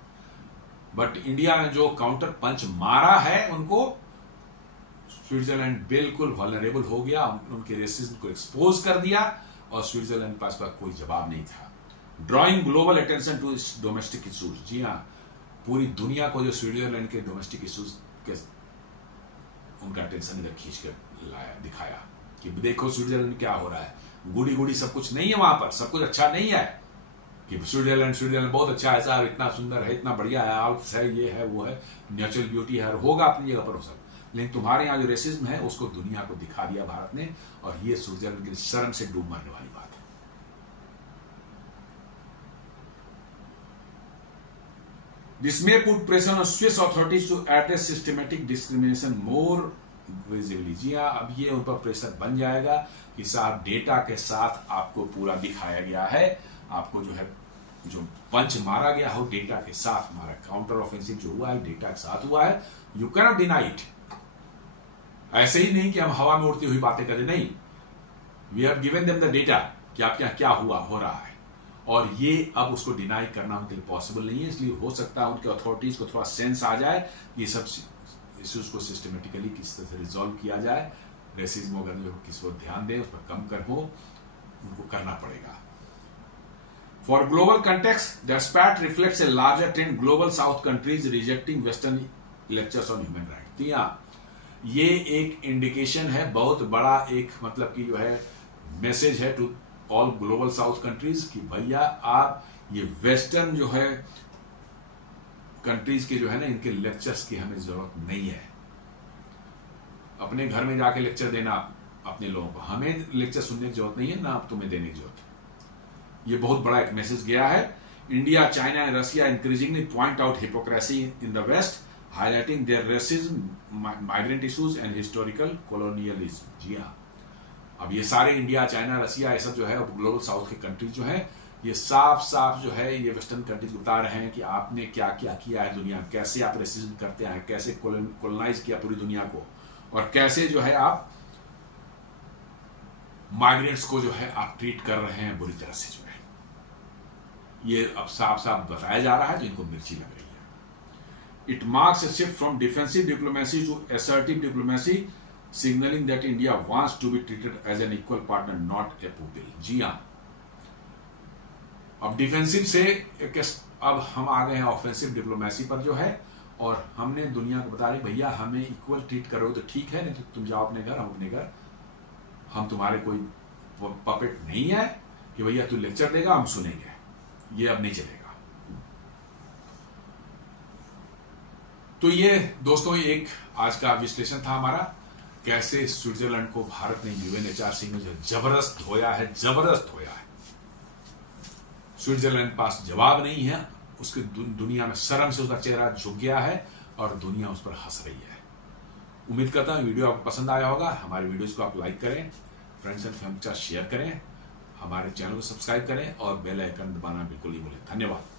But India ने जो काउंटर पंच मारा है उनको, स्विट्जरलैंड बिल्कुल वल्नरेबल हो गया, उनके रेसिज्म को एक्सपोज कर दिया, और स्विट्जरलैंड के पास कोई जवाब नहीं था। Drawing global attention to its domestic issues. जी हाँ, पूरी दुनिया को जो स्विट्जरलैंड के डोमेस्टिक इशूज के उनका अटेंशन इधर खींच कर लाया, दिखाया कि देखो स्विट्जरलैंड क्या हो रहा है। गुड़ी सब कुछ नहीं है वहां पर, सब कुछ अच्छा नहीं है कि स्विट्जरलैंड बहुत अच्छा है, ऐसा इतना सुंदर है, इतना बढ़िया है, आल्प्स है, ये है, वो है, नेचुरल ब्यूटी है, और होगा अपनी जगह पर हो सब। लेकिन तुम्हारे यहाँ जो रेसिज्म है उसको दुनिया को दिखा दिया भारत ने, और ये स्विट्जरलैंड की शर्म से डूब मरने वाली बात है। This may put pressure on Swiss authorities to address systematic discrimination more visibly. जी हाँ, अब ये उन पर प्रेशर बन जाएगा कि साहब डेटा के साथ आपको पूरा दिखाया गया है, आपको जो है जो पंच मारा गया हो डेटा के साथ, हमारा काउंटर ऑफेंसिव जो हुआ है डेटा के साथ हुआ है, you can not deny it. ऐसे ही नहीं कि हम हवा में उड़ती हुई बातें करें, नहीं, we have given them the data कि आपके यहाँ क्या हुआ हो रहा है, और ये अब उसको डिनाई करना उनके लिए पॉसिबल नहीं है। इसलिए हो सकता है उनके अथॉरिटीज को थोड़ा सेंस आ जाए, ये सब इश्यूज को सिस्टमेटिकली किस तरह से रिजॉल्व किया जाए, रेसिज्म वगैरह किस पर ध्यान दें, उस पर कम कर हो, उनको करना पड़ेगा। For global context, the spat reflects a larger trend. Global South countries rejecting Western lectures on human rights. तो ये एक इंडिकेशन है, बहुत बड़ा एक मतलब कि जो है मैसेज है to all global south countries कि भैया आप ये वेस्टर्न जो है कंट्रीज के जो है ना इनके लेक्चर्स की हमें जरूरत नहीं है। अपने घर में जाके लेक्चर देना अपने लोगों को, हमें लेक्चर सुनने की जरूरत नहीं है, ना आप तुम्हें देने की जरूरत है। ये बहुत बड़ा एक मैसेज गया है। India, China and Russia increasingly point out hypocrisy in the West, highlighting their racism, migrant issues and historical colonialism. जी हाँ, अब ये सारे इंडिया, चाइना, रशिया ये सब जो है ग्लोबल साउथ के कंट्रीज जो है ये साफ साफ जो है ये वेस्टर्न कंट्रीज बता रहे हैं कि आपने क्या क्या किया है दुनिया में, कैसे आप रेसिज्म करते हैं, कैसे कोलोनाइज किया पूरी दुनिया को, और कैसे जो है आप माइग्रेंट्स को जो है आप ट्रीट कर रहे हैं बुरी तरह से। जो है ये अब साफ साफ बताया जा रहा है, जो इनको मिर्ची लग रही है। It marks a shift from defensive diplomacy to assertive diplomacy, signalling that India wants to be treated as an equal partner, not a pupil. जी हाँ, अब डिफेंसिव से अब हम आ गए हैं ऑफेंसिव डिप्लोमेसी पर जो है, और हमने दुनिया को बता रहे भैया हमें इक्वल ट्रीट करो तो ठीक है, नहीं तो तुम जाओ अपने घर, हम अपने घर, हम तुम्हारे कोई पपेट नहीं है कि भैया तू लेक्चर देगा हम सुनेंगे, ये अब नहीं चलेगा। तो ये दोस्तों एक आज का विश्लेषण था हमारा, कैसे स्विट्जरलैंड को भारत ने यूएनएचआरसी में जो जबरदस्त धोया है, जबरदस्त धोया है। स्विट्जरलैंड के पास जवाब नहीं है, उसके दुनिया में शर्म से उसका चेहरा झुक गया है और दुनिया उस पर हंस रही है। उम्मीद करता हूं वीडियो आपको पसंद आया होगा। हमारे वीडियोस को आप लाइक करें, फ्रेंड्स एंड फैमिली के साथ शेयर करें, हमारे चैनल को सब्सक्राइब करें और बेल आइकन दबाना बिल्कुल नहीं भूलें। धन्यवाद।